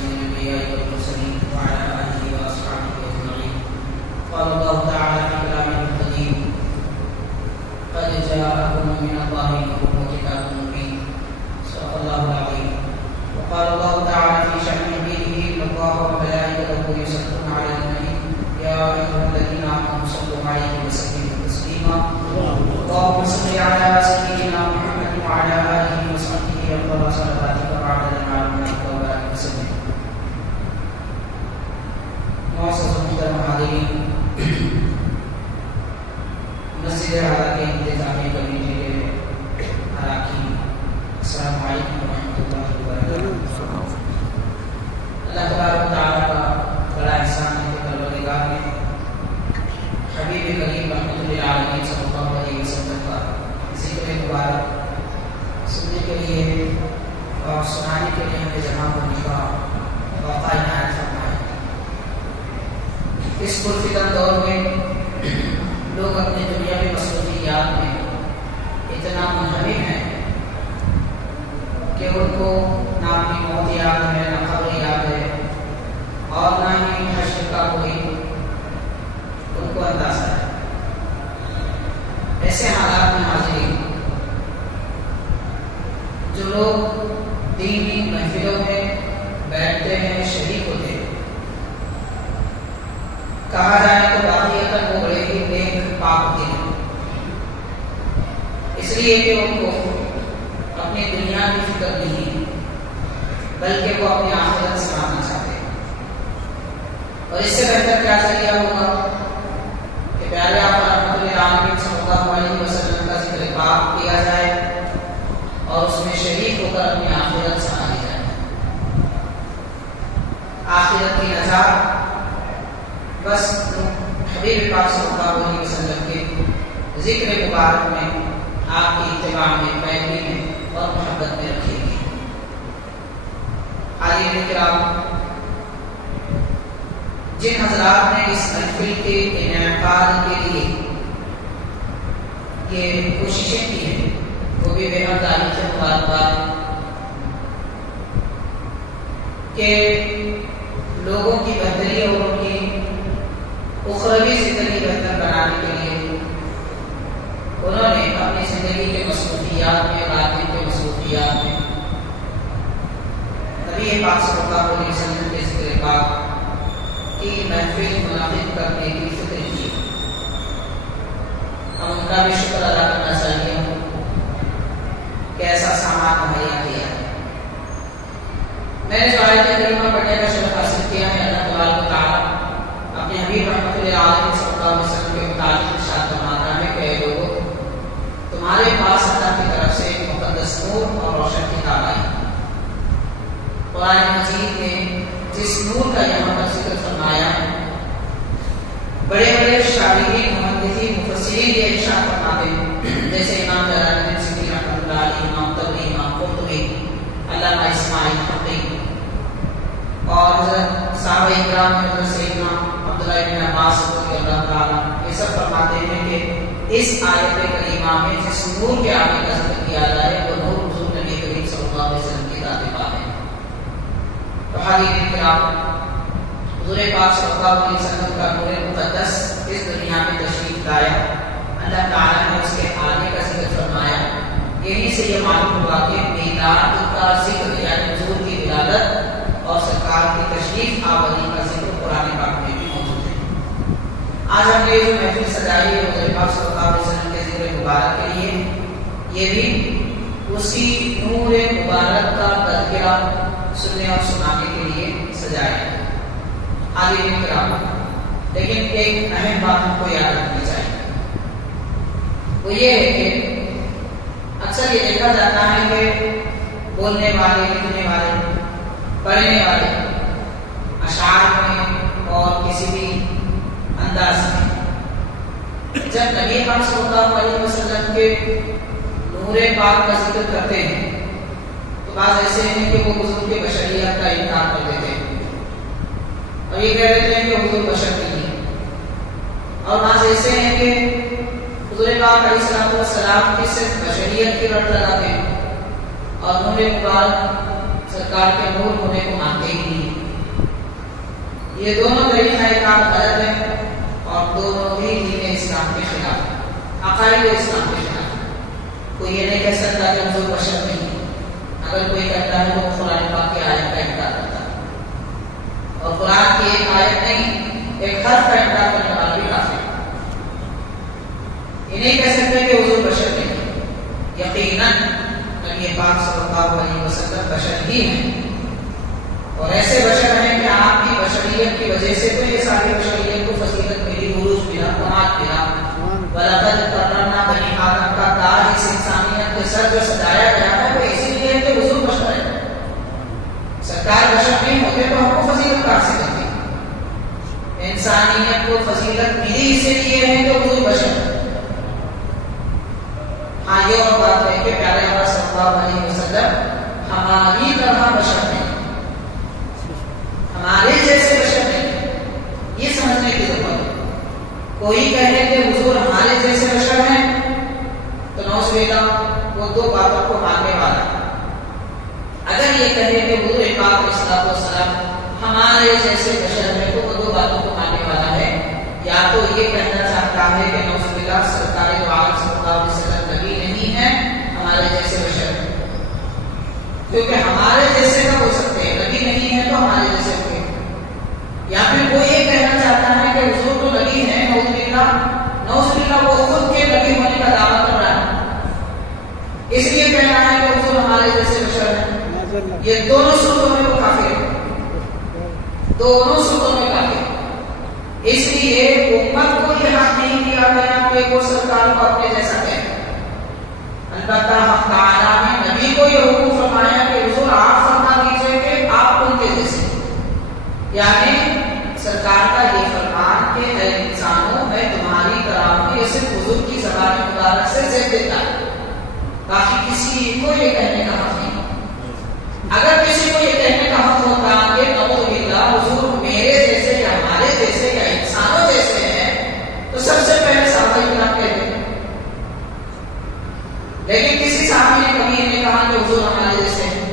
من الأنبياء والمرسلين وعلى آله وأصحابه أجمعين. قال الله تعالى في كلامه القديم: قد جاءكم من الله نور وكتاب مبين. صدق الله العظيم. وقال الله تعالى في شأن نبيه: إن الله وملائكته يصلون على النبي يا أيها الذين آمنوا صلوا عليه وسلموا تسليما. اللهم صل على سيدنا محمد وعلى آله وصحبه أفضل صلواتك وعدد معلوماتك وبارك وسلم. معزز محترم حاضرین، مسجد اعلیٰ کے انتظامی کمیٹی کے اراکین، السلام علیکم ورحمۃ اللہ وبرکاتہ۔ اللہ تبارک و تعالیٰ کا بڑا احسان ہے کہ پروردگار نے حبیب کریم رحمۃ للعالمین صلی اللہ علیہ وسلم کا ذکر مبارک سننے کے لیے اور سنانے کے لیے ہمیں جمع ہونے کا موقع عنایت فرمایا۔ اس پرفتن دور میں لوگ اپنی دنیاوی مصروفیات میں اتنا منہمک ہیں کہ ان کو نہ اپنی موت یاد ہے، نہ قبر یاد ہے، اور نہ ہی حشر کا کوئی ان کو اندازہ ہے۔ ایسے حالات میں حاضرین، جو لوگ دینی محفلوں میں بیٹھتے ہیں، شریک ہوتے ہیں، کہا جائے تو واقعتاً وہ بڑے ہی نیک پاک دل ہیں، اس لیے کہ ان کو اپنی دنیا کی فکر نہیں ہے، بلکہ وہ اپنی آخرت سنانا چاہتے ہیں۔ اور اس سے بہتر کیا ذریعہ ہوگا کہ پیارے آقا رحمۃ للعالمین صلی اللہ علیہ وسلم کا ذکر پاک کیا جائے اور اس میں شریک ہو کر اپنی آخرت سنائی جائے۔ آخرت کی نجات بس حبیب پاک صلی اللہ علیہ وسلم کے ذکر مبارک میں، آپ کی اتباع میں، پیروی میں اور محبت میں رکھے گی۔ حاضرین کرام، جن حضرات نے اس محفل کے انعقاد کے لیے یہ کوششیں کی ہیں، وہ بھی بے حد تعریف سے مبارکباد کہ لوگوں کی بہتری اور ان کی اخروی زندگی بہتر بنانے کے لیے انہوں نے اپنی زندگی کے مصروفیات میں، راتوں کے مصروفیات میں نبی پاک صلی اللہ علیہ وسلم کے ذکر پاک کی محفل منعقد کرنے کی فکر کی۔ ہم ان کا بھی شکر ادا کرنا چاہیے کہ ایسا سامان مہیا کیا ہے۔ میں نے جو آیت کریمہ پڑھنے کا شرف حاصل کیا ہے، اللہ تبارک و تعالیٰ اپنے حبیب رحمۃ للعالمین صلی اللہ علیہ وسلم کے متعلق ارشاد فرماتا ہے کہ اے لوگوں، تمہارے پاس اللہ کی طرف سے ایک مقدس نور اور روشن کتاب آئی۔ قرآن مجید نے جس نور کا یہاں پر ذکر فرمایا ہے، بڑے بڑے شاعرین، محدثین، مفسرین یہ ارشاد فرماتے ہیں، جیسے امام جلال الدین سیوطی رحمۃ اللہ علیہ، امام طبری، امام قرطبی، علامہ اسماعیل حقی اور حضرت صحابہ اکرام میں حضرت سیدنا عبداللہ ابن عباس رضی اللہ تعالیٰ یہ سب فرماتے ہیں کہ اس آیت کریمہ میں جس نور کے آنے کا ذکر کیا جائے وہ نور حضور نبی کریم صلی اللہ علیہ وسلم کی ذات پاک ہے۔ تو حاضرین کرام، حضور پاک صلی اللہ علیہ وسلم کا نور مقدس اس دنیا میں تشریف لایا، اللہ تعالیٰ نے اس کے آنے کا ذکر فرمایا۔ یہیں سے یہ معلوم ہوا کہ میلاد کا ذکر یعنی حضور کی ولادت اور سرکار کی تشریف آوری کا ذکر قرآن پاک میں بھی موجود ہے۔ آج ہم نے جو محفل سجائی ہے حضور پاک صلی اللہ علیہ وسلم کے ذکر مبارک کے لیے، یہ بھی اسی نور مبارک کا تذکرہ سننے اور سنانے کے لیے سجایا ہے۔ حاضرین کرام، لیکن ایک اہم بات ہم کو یاد رکھنی چاہیے، وہ یہ ہے کہ اکثر یہ دیکھا جاتا ہے کہ بولنے والے، لکھنے والے، پڑھنے والے اشعار میں اور کسی بھی انداز میں جب نبی پاک صلی اللہ علیہ وسلم کے نور پاک کا ذکر کرتے ہیں تو بعض ایسے ہیں کہ وہ حضور کے بشریت کا انکار کر دیتے ہیں اور یہ کہہ دیتے ہیں کہ حضور بشر نہیں ہے، اور بعض ایسے ہیں کہ حضور پاک علیہ السلام کی صرف بشریت کی رٹ لگاتے ہیں اور نور مبارک سرکار کے نور ہونے کو مانتے ہی نہیں۔ یہ دونوں طریقہ کار غلط ہیں اور دونوں ہی دین اسلام کے خلاف ہیں، عقائد اسلام کے خلاف ہیں۔ کوئی یہ نہیں کہہ سکتا کہ حضور بشر نہیں ہے۔ اگر کوئی کہتا ہے وہ قرآن پاک کی آیت کا انکار کرتا ہے، اور قرآن کی ایک آیت نہیں ایک حرف کا انکار کرنے والا بھی کافر ہے۔ یہ نہیں کہہ سکتے کہ حضور بشر نہیں ہے۔ یقیناً نبی پاک صلی اللہ علیہ وسلم بشر ہی ہیں، اور ایسے بشر ہیں کہ آپ کی بشریت کی وجہ سے تو یہ ساری بشریت کو فضیلت ملی، عروج ملا، کمال ملا۔ وَلَقَدْ كَرَّمْنَا بَنِي آدم کا تاج اس انسانیت کے سر جو سجایا گیا ہے وہ اسی لیے ہے کہ حضور بشر ہے۔ سرکار بشر نہیں ہوتے تو ہم کو فضیلت کہاں سے ملتی؟ انسانیت کو فضیلت ملی اسی لیے ہے کہ حضور بشر ہے۔ ہاں یہ اور بات ہے کہ پیارے آقا صلی اللہ علیہ وسلم ہماری طرح بشر نہیں، ہمارے جیسے بشر نہیں، یہ سمجھنے کی ضرورت ہے۔ کوئی کہے کہ حضور ہمارے جیسے بشر ہیں تو نعوذ باللہ وہ دو باتوں کو ماننے والا ہے۔ اگر یہ کہے کہ حضور پاک علیہ الصلوۃ والسلام ہمارے جیسے بشر ہیں تو وہ دو باتوں کو ماننے والا ہے۔ یا تو یہ کہنا چاہتا ہے کہ نعوذ باللہ سرکار دو عالم صلی اللہ علیہ وسلم نبی نہیں ہے، ہمارے جیسے بشر ہیں، کیونکہ ہمارے جیسے کا ہو سکتے ہیں، نبی نہیں ہے تو ہمارے جیسے ہو گئے۔ یا پھر وہ یہ کہنا چاہتا ہے کہ حضور تو نبی ہیں، نعوذ باللہ وہ خود کے نبی ہونے کا دعویٰ کر رہا ہے، اس لیے کہہ رہا ہے کہ حضور ہمارے جیسے بشر ہیں۔ یہ دونوں صورتوں میں وہ کافر ہے، دونوں صورتوں میں کافر ہے۔ اس لیے امت کو یہ حق نہیں دیا گیا کہ وہ سرکار کو اپنے جیسا کہے۔ البتہ حق تعالیٰ نے نبی کو یہ حکم فرمایا کہ حضور آپ فرما دیجئے کہ آپ ان کے جیسے، یعنی سرکار کا یہ فرمان کہ اے انسانوں میں تمہاری طرح ہوں، یہ صرف حضور کی زبان مبارک سے ضد دیتا ہے، باقی کسی کو یہ کہنے کا حق نہیں۔ اگر کسی کو یہ کہنے کا حق ہوتا کہ نعوذ باللہ حضور میرے جیسے یا ہمارے جیسے یا انسانوں جیسے ہیں تو سب سے پہلے صحابہ کرام کہتے ہیں، لیکن کسی صحابی نے کبھی یہ نہیں کہا کہ حضور ہمارے جیسے ہیں،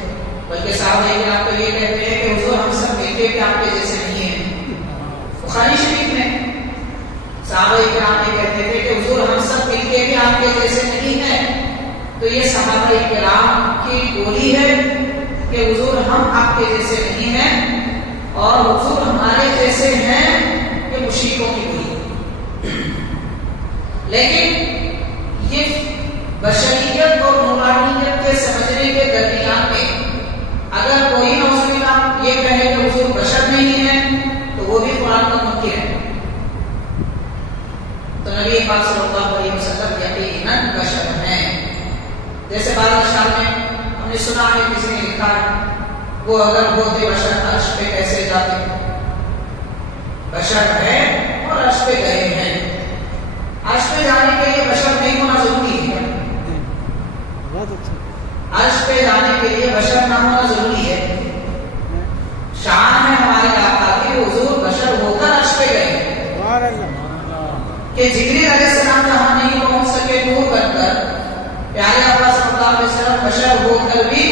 بلکہ صحابہ کرام تو یہ کہتے ہیں کہ حضور ہم سب مل کے بھی آپ کے جیسے نہیں ہیں۔ بخاری شریف میں صحابہ کرام یہ کہتے تھے کہ حضور ہم سب مل کے بھی آپ کے جیسے نہیں ہیں، تو یہ صحابہ کرام کی بولی ہے کہ حضور ہم آپ کے جیسے نہیں ہیں اور حضور ہمارے جیسے ہیں، یہ مشرکوں کی بولی۔ لیکن یہ بشریت اور نورانیت کے سمجھنے کے درمیان میں اگر کوئی نعوذ باللہ یہ کہے کہ حضور بشر نہیں ہے تو وہ بھی قرآن کا منکر ہے۔ تو نبی پاک صلی اللہ علیہ وسلم یقیناً بشر ہیں۔ جیسے بعض اشعار میں ہم نے سنا ہے کسی نے لکھا ہے وہ اگر ہوتے بشر عرش پہ کیسے جاتے، بشر ہے اور عرش پہ گئے ہیں۔ عرش پہ جانے کے لیے بشر نہیں ہونا ضروری ہے، عرش پہ جانے کے لیے بشر نہ ہونا ضروری ہے۔ شان ہے ہمارے آقا کی حضور بشر ہو کر عرش پہ گئے کہ جبریل علیہ السلام جہاں نہیں پہنچ سکے نور بن کر، پیارے آقا صلی اللہ علیہ وسلم بشر ہو کر بھی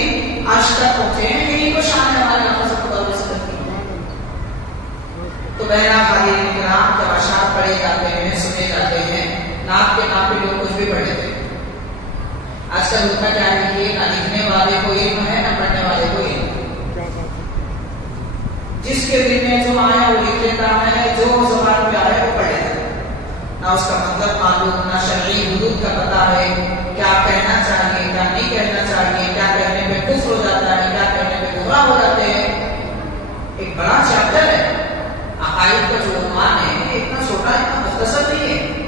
عرش تک پہنچے ہیں۔ یہی تو شان ہے ہمارے آقا صلی اللہ علیہ وسلم کی۔ تو بہرحال حاضرین کرام جب اشعار پڑھے جاتے ہیں، سنے جاتے ہیں، نعت کے نام پہ لوگ کچھ بھی پڑھ لیتے ہیں۔ آج کل ہوتا کیا ہے کہ نہ لکھنے والے کو علم ہے نہ پڑھنے والے کو علم ہے۔ جس کے دل میں جو آیا وہ لکھ لیتا ہے، جو زبان پہ آیا وہ پڑھ لیتا ہے، نہ اس کا مطلب معلوم، نہ شرعی حدود کا پتہ ہے، کیا کہنا چاہیے کیا نہیں کہنا چاہیے، کیا کہنے پہ کفر ہو جاتا ہے، کیا کہنے پہ گمراہ ہو جاتے ہیں۔ ایک بڑا چیپٹر ہے عقائد کا جو عنوان ہے، یہ اتنا چھوٹا اتنا مختصر نہیں ہے۔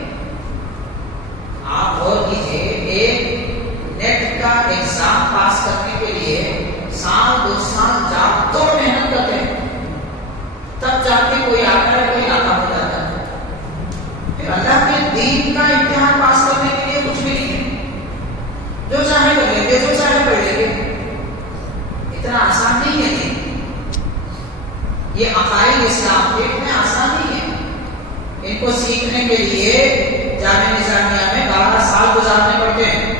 آپ غور کیجیے، ایک نیٹ کا ایگزام پاس کرنے کے لیے سال 2 سال جاب توڑ محنت کرتے ہیں، تب جا کے کوئی آتا ہے، کوئی ناکام ہو جاتا ہے۔ پھر اللہ کے دین کا امتحان پاس کرنے کے لیے کچھ بھی نہیں ہے، جو چاہے کر لیں گے، جو چاہے پڑھ لیں گے۔ اتنا آسان نہیں ہے دین، یہ عقائد اسلام کے اتنے آسان نہیں ہے۔ ان کو سیکھنے کے لیے جامعہ نظامیہ میں 12 سال گزارنے پڑتے ہیں،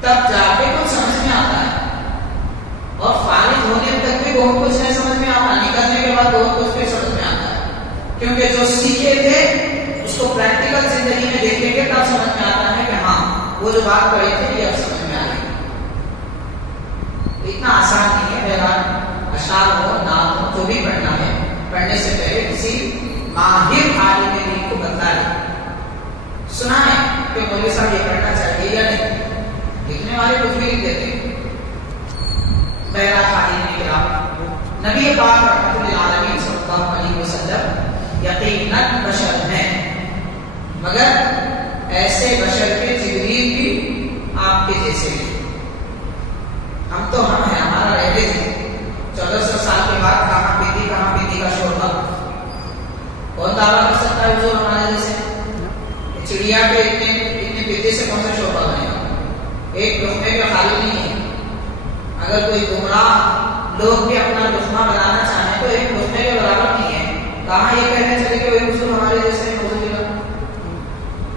تب جا کے کچھ سمجھ میں آتا ہے، اور فارغ ہونے تک بھی بہت کچھ نہیں سمجھ میں آتا، نکل کیونکہ جو سیکھے تھے اس کو پریکٹیکل زندگی میں دیکھیں گے تب سمجھ میں آتا ہے کہ ہاں وہ جو بات پڑھی تھی یہ اب سمجھ میں آ گئی. اتنا آسان نہیں ہے. بہرحال اشعار ہو نعت ہو جو بھی پڑھنا ہے پڑھنے سے پہلے کسی ماہر عالم دین کو بتائیں سنائیں کہ مولوی صاحب یہ پڑھنا چاہیے یا نہیں. لکھنے والے کچھ بھی لکھ دیتے ہیں. بہرحال حاضرین کرام نبی پاک رحمۃ للعالمین صلی اللہ علیہ وسلم یقیناً بشر ہیں مگر ایسے بشر کے جبریل بھی آپ کے جیسے ہیں. ہم تو ہم ہیں ہمارا رہتے تھے 1400 سال کے بعد کہاں پیتی کا شور تھا. کون دعویٰ کر سکتا ہے حضور ہمارے جیسے؟ چڑیا کے اتنے پیتے سے کون سا شور بنے گا؟ ایک لقمے کا خالی نہیں ہے. اگر کوئی گمراہ لوگ بھی اپنا لقمہ بنانا چاہیں تو ایک لقمے کے برابر نہیں ہے. کہاں یہ کہنے چلے کہ وہی حضور ہمارے جیسے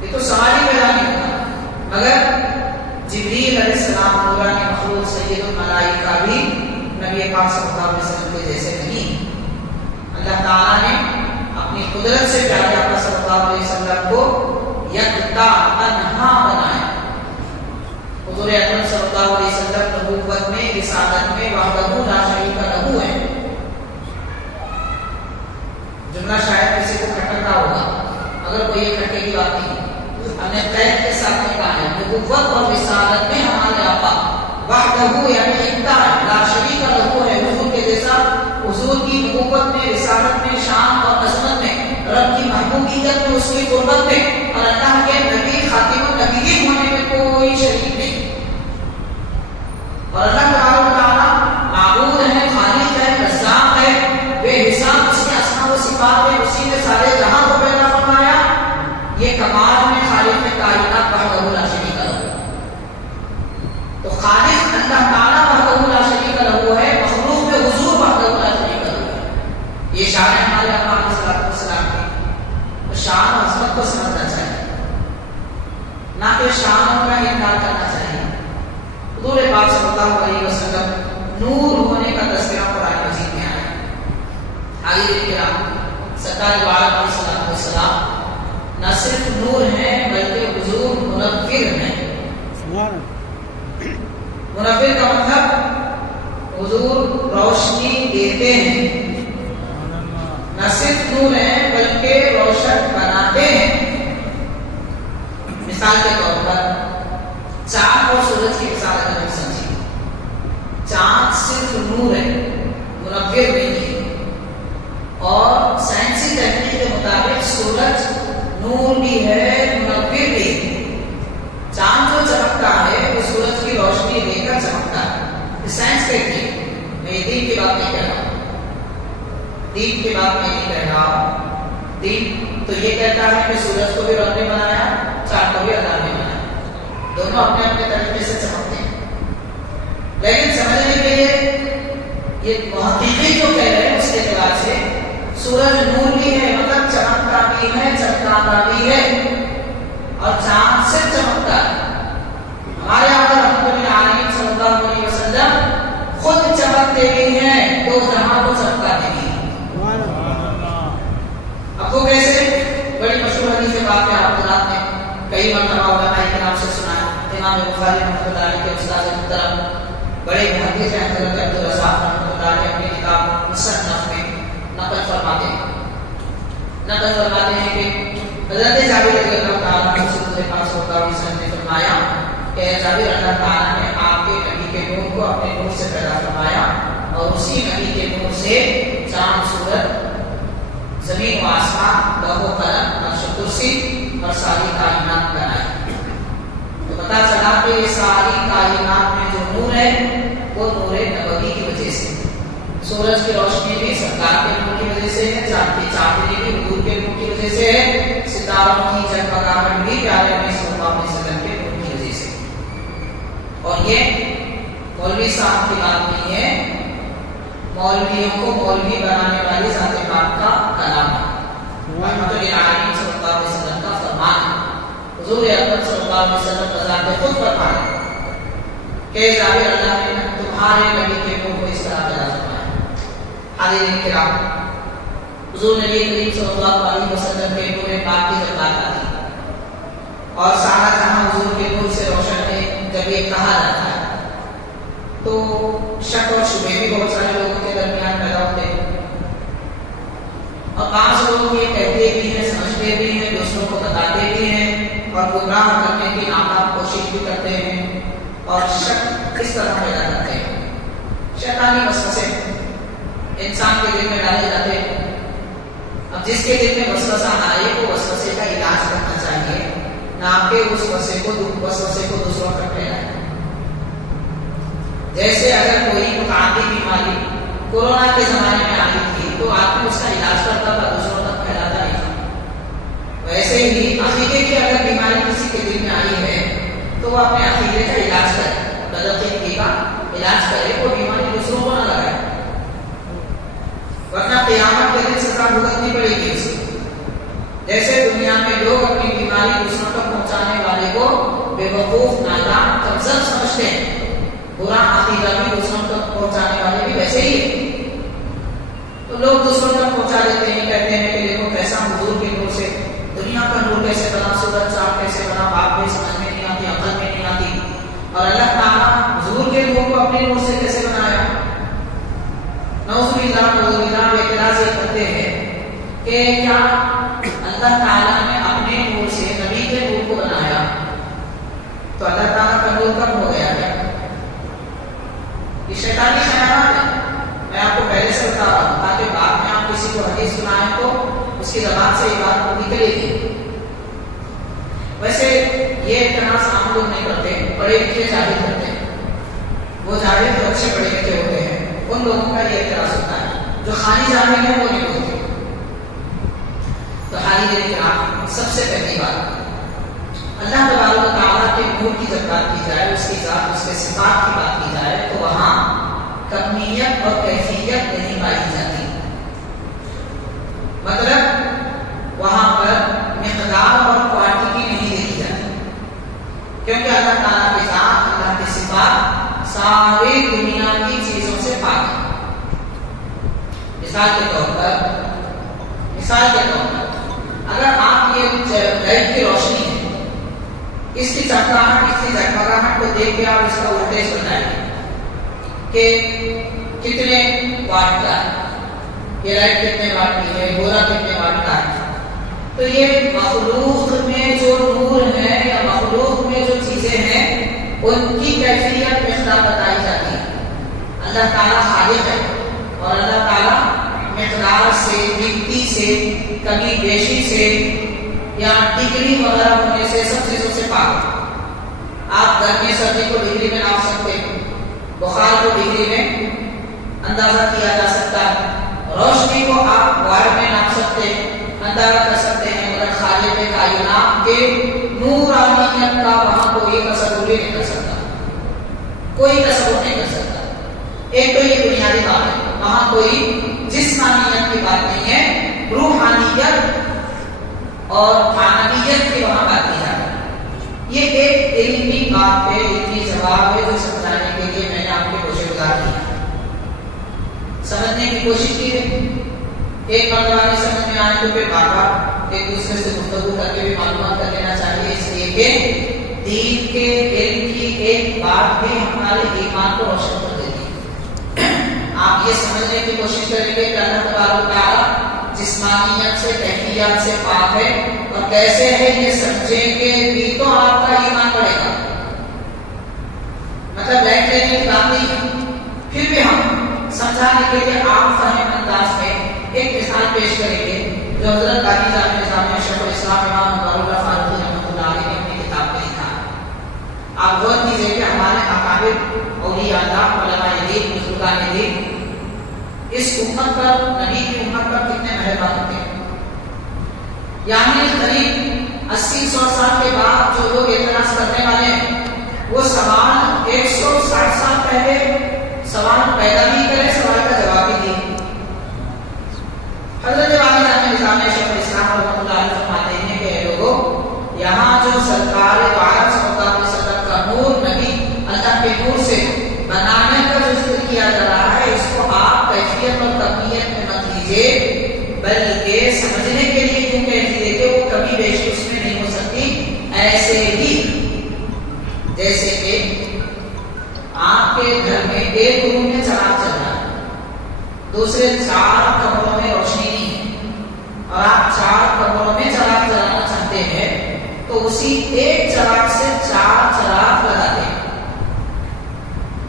یہ تو سوال ہی پیدا نہیں ہوتا. مگر جبریل علیہ السلام نورانی مخلوق سید الملائکہ بھی نبی پاک صلی اللہ علیہ وسلم کے جیسے نہیں. اللہ تعالیٰ نے اپنی قدرت سے پیارے آقا صلی اللہ علیہ وسلم کو یکتا تنہا بنایا. حضور اکرم صلی اللہ علیہ وسلم نبوت میں رسالت میں وحدہ لا شریک لہ ہے. جملہ شاید کسی کو کھٹکتا ہوگا اگر کوئی یہ کھٹکے کی بات نہیں. ہم نے قید کے ساتھ میں کہا ہے نبوت اور رسالت میں ہمارے آقا وحدہ یعنی ایکتا لا شریک لہ ہے. حضور کے جیسا حضور کی نبوت میں رسالت میں شان اور عظمت میں رب کی محبوبیت میں اس کی قربت میں اور اللہ کے نبی خاتم النبیین ہونے میں کوئی شریک نہیں. اور اللہ تعالیٰ معبود ہے خالق ہے رزاق ہے بے حساب اس کے اسماء و صفات ہے. اسی نے سارے جہاں کو پیدا فرمایا. یہ کمال میں خالق کائنات وحدہ لا شریک لہ. تو خالق اللہ تعالیٰ وحدہ لا شریک لہ ہے. مخلوق میں حضور وحدہ لا شریک لہ ہے. یہ شان ہے ہمارے آقا علیہ السلام کی. تو شان و عظمت کو سمجھنا چاہیے نہ کہ شانوں کا انکار کرنا چاہیے. حضور پاک صلی اللہ علیہ وسلم نور ہونے کا تذکرہ قرآن مجید میں آیا. حاضرین کرام سرکار دو عالم علیہ السلام نہ صرف نور ہیں بلکہ حضور منور ہیں. منور کا مطلب حضور روشنی دیتے ہیں. نہ صرف نور ہیں بلکہ روشن بناتے ہیں. مثال کے طور پر چاند اور سورج کی مثال اگر ہم سمجھیں. چاند صرف نور ہے منور نہیں ہے. اور سائنسی تحقیق کے مطابق سورج نور بھی ہے منور بھی ہے. چاند جو چمکتا ہے وہ سورج کی روشنی لے کر چمکتا ہے. یہ سائنس کہتی ہے. میں دین کی بات نہیں کہہ رہا ہوں. دین کی بات میں نہیں کہہ رہا ہوں. دین تو یہ کہتا ہے کہ سورج کو بھی رب نے بنایا چاند کو بھی اللہ نے بنایا. دونوں اپنے اپنے طریقے سے چمکتے ہیں. لیکن سمجھنے کے لیے یہ محققین جو کہہ رہے ہیں اس کے اعتبار سے سورج نور بھی ہے مطلب چمکتا بھی ہے چمکاتا بھی ہے. اور چاند صرف چمکتا ہے. ہمارے آقا رحمۃ للعالمین صلی اللہ علیہ وسلم خود چمکتے بھی ہیں دو جہاں کو چمکاتے بھی ہیں. اب وہ کیسے؟ بڑی مشہور حدیث بات ہے آپ حضرات نے کئی مرتبہ علماء کرام سے سنا ہے. امام بخاری رحمۃ اللہ علیہ کے استاد محترم بڑے محدث ہیں حضرت عبدالرزاق رحمۃ اللہ علیہ اپنی کتاب مصنف میں نقل فرماتے ہیں کہ حضرت جابر رضی اللہ تعالیٰ عنہ رسول پاک صلی اللہ علیہ وسلم نے فرمایا کہ جابر اللہ تعالیٰ نے آپ کے نبی کے نور کو اپنے نور سے پیدا فرمایا اور اسی نبی کے نور سے چاند سورج زمین و آسمان لوح و قلم عرش و کرسی اور ساری کائنات بنائی. تو پتہ چلا کہ یہ ساری کائنات میں جو نور ہے وہ نور نبوی کی وجہ سے. سورج کی روشنی بھی سرکار کے نور کی وجہ سے ہے. چاند کی چاندنی بھی حضور کے نور کی وجہ سے ہے. ستاروں کی جگمگاہٹ بھی پیارے نبی صلی اللہ علیہ وسلم کے نور کی وجہ سے. اور یہ مولوی صاحب کی بات نہیں ہے. مولویوں کو مولوی بنانے والی ذات پاک کا کلام ہے. رحمۃ للعالمین صلی اللہ علیہ وسلم کا فرمان. حضور اکرم صلی اللہ علیہ وسلم بذات خود فرمایا کہ جابر اللہ نے تمہارے نبی کے نور کو اس طرح پیدا فرمایا. حاضرین کرام حضور نبی کریم صلی اللہ علیہ وسلم کے پورے پاک کی جب بات آتی اور سارا جہاں حضور کے نور سے روشن ہے، جب یہ کہا جاتا ہے تو شک اور شبہ بھی بہت سارے لوگوں کے درمیان پیدا ہوتے ہیں، اور بعض لوگ یہ کہتے بھی ہیں، سمجھتے بھی ہیں، دوسروں کو بتاتے بھی ہیں اور گمراہ کرنے کی ناکام کوشش بھی کرتے ہیں اور شک اس طرح پیدا کرتے ہیں۔ شیطانی وسوسے انسان کے دل میں ڈالے جاتے ہیں۔ اب جس کے دل میں وسوسہ آئے وہ وسوسے کا علاج کرنا چاہیے، نہ کہ اس وسوسے کو دوسروں پر پھیلائے۔ جیسے اگر کوئی متعدی بیماری کورونا کے زمانے میں آئی تھی تو آدمی اس کا علاج کرتا تھا، دوسروں تک پھیلاتا نہیں تھا۔ ویسے ہی عقیدے کی اگر بیماری کسی کے دل میں آئی ہے تو وہ اپنے عقیدے کا علاج کرے، بدعقیدگی کا علاج کرے، وہ بیماری دوسروں کو نہ لگائے، ورنہ قیامت کے دن سزا بھگتنی پڑے گی اسے۔ جیسے دنیا میں لوگ اپنی بیماری دوسروں تک پہنچانے والے کو بے وقوف، نادان، کمزور سمجھتے ہیں، برا عقیدہ بھی دوسروں تک پہنچانے والے بھی ویسے ہی ہیں، تو لوگ دوسروں تک پہنچا دیتے ہیں، کہتے ہیں کہ دیکھو کیسا حضور کے نور سے دنیا کا نور کیسے بنا، سورج چاند کیسے بنا، باپ بھی سمجھ میں نہیں آتی، عقل میں نہیں آتی، اور اللہ تعالیٰ حضور کے نور کو اپنے نور سے کیسے بنایا۔ نعوذ باللہ اعتراض یہ کرتے ہیں کہ کیا اللہ تعالیٰ نے اپنے نور سے نبی کے نور کو بنایا تو اللہ تعالیٰ کا نور کم ہو گیا کیا؟ یہ شیطانی خیالات ہیں، میں آپ کو پہلے سے بتا رہا ہوں تاکہ بعد میں آپ کسی کو حدیث سنائیں تو اس کی زبان سے یہ بات نکلے گی۔ ویسے یہ اعتراض عام لوگ نہیں کرتے، پڑھے لکھے جاہل کرتے ہیں، وہ جاہل جو اچھے پڑھے لکھے ہوتے ہیں ان لوگوں کا یہ اعتراض ہوتا ہے، جو خالی جاہل ہے وہ نہیں ہوتے۔ تو حاضرین کرام، سب سے پہلی بات اللہ تبارک و تعالیٰ کے نور کی جب بات کی جائے، اس کی ذات، اس کے صفات کی بات کی جائے تو وہاں کمیت اور کیفیت نہیں پائی جاتی، مطلب وہاں پر مقدار اور کوانٹٹی نہیں دیکھی جاتی، کیونکہ اللہ تعالیٰ کی ذات، اللہ کی صفات ساری دنیا کی چیزوں سے پاک ہے۔ مثال کے طور پر اگر آپ یہ لائٹ کی روشنی ہے، اس کی چمکاہٹ، اس کی جگمگاہٹ کو دیکھ کے آپ اس کا وولٹیج بتائیں کہ کتنے واٹ کا ہے، یہ لائٹ کتنے واٹ کی ہے، گولا کتنے واٹ کا ہے، تو یہ مخلوق میں جو نور ہے یا مخلوق میں جو چیزیں ہیں ان کی کیفیت مقدار بتائی جاتی ہے۔ اللہ تعالیٰ خالق ہے اور اللہ تعالیٰ مقدار سے، گنتی سے، کمی بیشی سے یا ڈگری وغیرہ ہونے سے سب چیزوں سے پاک ہے۔ آپ گرمی سردی کو ڈگری میں ناپ سکتے ہیں، بخار کو ڈگری میں اندازہ کیا جا سکتا ہے، روشنی کو آپ وائر میں ناپ سکتے ہیں، اندازہ کر سکتے ہیں، مگر خالق کائنات کے نورانیت کا وہاں کوئی تصور نہیں کر سکتا، کوئی تصور نہیں کر سکتا۔ ایک تو یہ بنیادی بات ہے، وہاں کوئی جسمانیت کی بات نہیں ہے، روحانیت اور معنویت کی وہاں بات کی جاتی ہے۔ یہ ایک علمی بات ہے، علمی جواب ہے جو سمجھانے کے لیے میں نے آپ کی کوشش گزار کی، سمجھنے کی کوشش کی ہے۔ ایک مرتبہ نہیں سمجھ میں آئے تو پھر بار بار ایک دوسرے سے گفتگو کر کے بھی معلومات کر لینا چاہیے، اس لیے کہ دین کے علم کی ایک بات بھی ہمارے ایمان کو روشن کر دیتی ہے۔ آپ یہ سمجھنے کی کوشش کریں گے کہ اللہ تبارک و تعالیٰ جسمانیت سے، کیفیت سے پاک ہے اور کیسے ہے یہ سمجھیں گے بھی تو آپ کا ایمان بڑھے گا۔ مطلب لائٹ لینے کی بات نہیں، پھر بھی ہم سمجھانے کے لیے عام فہم انداز میں ایک مثال پیش کریں گے جو حضرت قاضی جامع نظامی شیخ الاسلام امام انوار اللہ فاروقی رحمۃ اللہ علیہ نے اپنی کتاب میں لکھا ہے۔ آپ غور کیجیے کہ ہمارے اکابر اولیاء اللہ، علماء دین، بزرگان دین اس امت پر، نبی کی امت پر کتنے مہربان ہوتے ہیں۔ یعنی قریب 80-100 سال کے بعد جو لوگ اعتراض کرنے والے ہیں وہ سوال 160 سال پہلے سوال پیدا بھی کرے، سوال کا جواب بھی دے۔ حضرت والی جامع نظامی شیخ الاسلام رحمۃ اللہ علیہ فرماتے ہیں کہ لوگوں، یہاں جو سرکار دو عالم صلی اللہ علیہ وسلم کا نور، نبی اللہ کے نور سے بنانے کا جو ذکر کیا جا رہا ہے، اس کو آپ کیفیت اور کمیت میں مت لیجیے، بلکہ آپ کے گھر میں ایک روم میں چراغ چل رہا ہے، دوسرے 4 کمروں میں روشنی نہیں ہے، اور آپ 4 کمروں میں چراغ جلانا چاہتے ہیں تو اسی ایک چراغ سے 4 چراغ لگاتے ہیں۔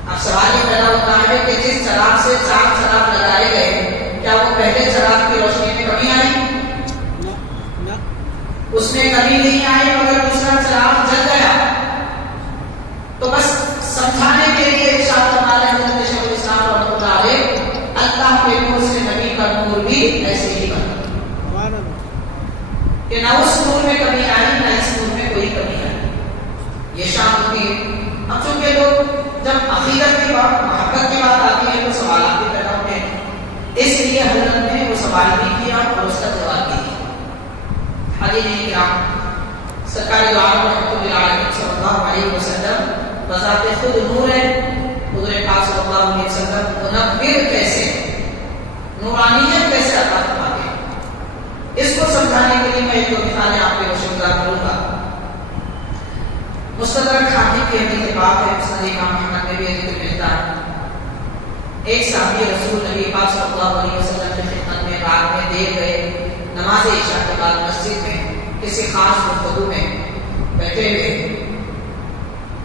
اب سوال یہ پیدا ہوتا ہے کہ جس چراغ سے 4 چراغ لگائے گئے، کیا وہ پہلے چراغ کی روشنی میں کمی آئی؟ اس میں کمی نہیں آئی، مگر دوسرا چراغ جل گیا۔ تو بس سمجھانے کے لیے ارشاد فرما رہے ہیں حضرت شیخ الاسلام رحمۃ اللہ علیہ، اللہ کے نور سے نبی کا نور بھی ایسے ہی بنا کہ نہ اس نور میں کمی آئی نہ اس نور میں کوئی کمی آئی۔ یہ شان ہوتی ہے۔ اب چونکہ لوگ جب عقیدت کی بات، محبت کی بات آتی ہے تو سوالات بھی پیدا ہوتے ہیں، اس لیے حضرت نے وہ سوال بھی کیا اور اس کا جواب بھی دیا۔ حاضرین کرام، سرکار دو عالم رحمۃ للعالمین صلی اللہ علیہ وسلم بذات خود نور ہے۔ حضور پاک صلی اللہ علیہ وسلم منور کیسے، نورانیت کیسے عطا فرماتے ہیں، اس کو سمجھانے کے لیے میں ایک دو مثالیں آپ کے روشن کروں گا۔ مستدرک حاکم کی حدیث پاک ہے، مسند امام احمد میں بھی ذکر ملتا ہے۔ ایک صحابی رسول نبی پاک صلی اللہ علیہ وسلم کی خدمت میں رات میں دیر گئے، نماز عشاء کے بعد مسجد میں کسی خاص گفتگو میں بیٹھے ہوئے،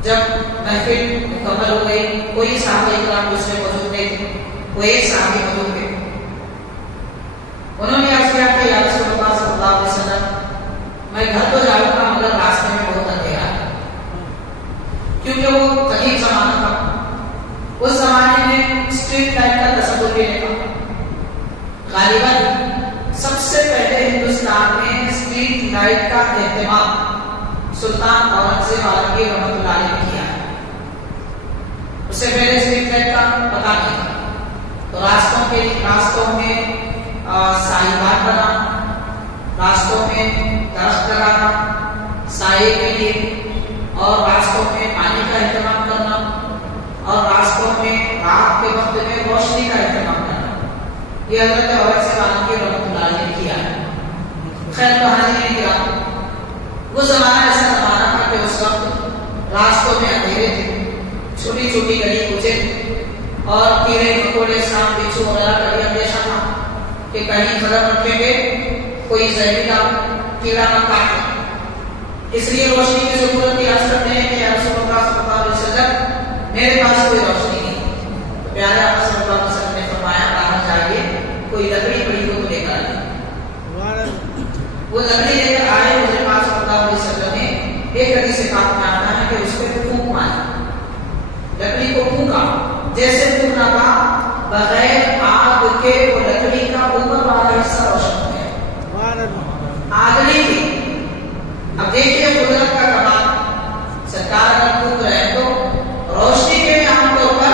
جب محفل مکمل ہو گئی، کوئی صحابہ اکرام دوسرے موجود نہیں تھے، وہ ایک صحابی موجود تھے۔ انہوں نے عرض کیا کہ یا رسول اللہ صلی اللہ علیہ وسلم، میں گھر تو جاؤں گا مگر راستے میں بہت اندھیرا ہے، کیونکہ وہ قدیم زمانہ تھا، اس زمانے میں اسٹریٹ لائٹ کا تصور بھی نہیں تھا۔ غالباً سب سے پہلے ہندوستان میں اسٹریٹ لائٹ کا اہتمام سلطان اورنگزیب عالمگیر رحمۃ اللہ علیہ نے کیا ہے۔ اس سے پہلے اسٹریٹ لائٹ کا پتہ نہیں تھا، تو راستوں میں سائبان بنا، راستوں میں درخت لگانا سائے کے لیے، اور راستوں میں پانی کا اہتمام کرنا، اور راستوں میں رات کے وقت میں روشنی کا اہتمام کرنا، یہ حضرت اورنگزیب عالمگیر رحمۃ اللہ علیہ نے کیا ہے۔ خیر تو حاضرین کرام، وہ زمانہ ایسا زمانہ تھا کہ اس وقت راستوں میں اندھیرے تھے، چھوٹی چھوٹی گلی کوچے اور کیڑے مکوڑے سانپ بچھو وغیرہ کا بھی اندیشہ تھا کہ کہیں قدم رکھیں گے کوئی زہریلا کیڑا نہ کاٹے، اس لیے روشنی کی ضرورت کی عرض کرتے ہیں کہ یا رسول اللہ صلی اللہ علیہ وسلم میرے پاس کوئی روشنی نہیں۔ تو پیارے آقا صلی اللہ علیہ وسلم نے فرمایا باہر جائیے، کوئی لکڑی پڑی ہو تو لے کر آئیے۔ وہ لکڑی لے کر آئے، مجھے پاس صلی اللہ علیہ وسلم نے ایک حدیث پاک میں آتا ہے کہ اس پہ پھونک ماری، لکڑی کو پھونکا، جیسے پھونکنا تھا بغیر آگ کے وہ لکڑی کا اوپر والا حصہ روشن ہو گیا، آگ نہیں تھی۔ اب دیکھیے قدرت کا کمال، سرکار اگر پھونک رہے ہیں تو روشنی کے لیے عام طور پر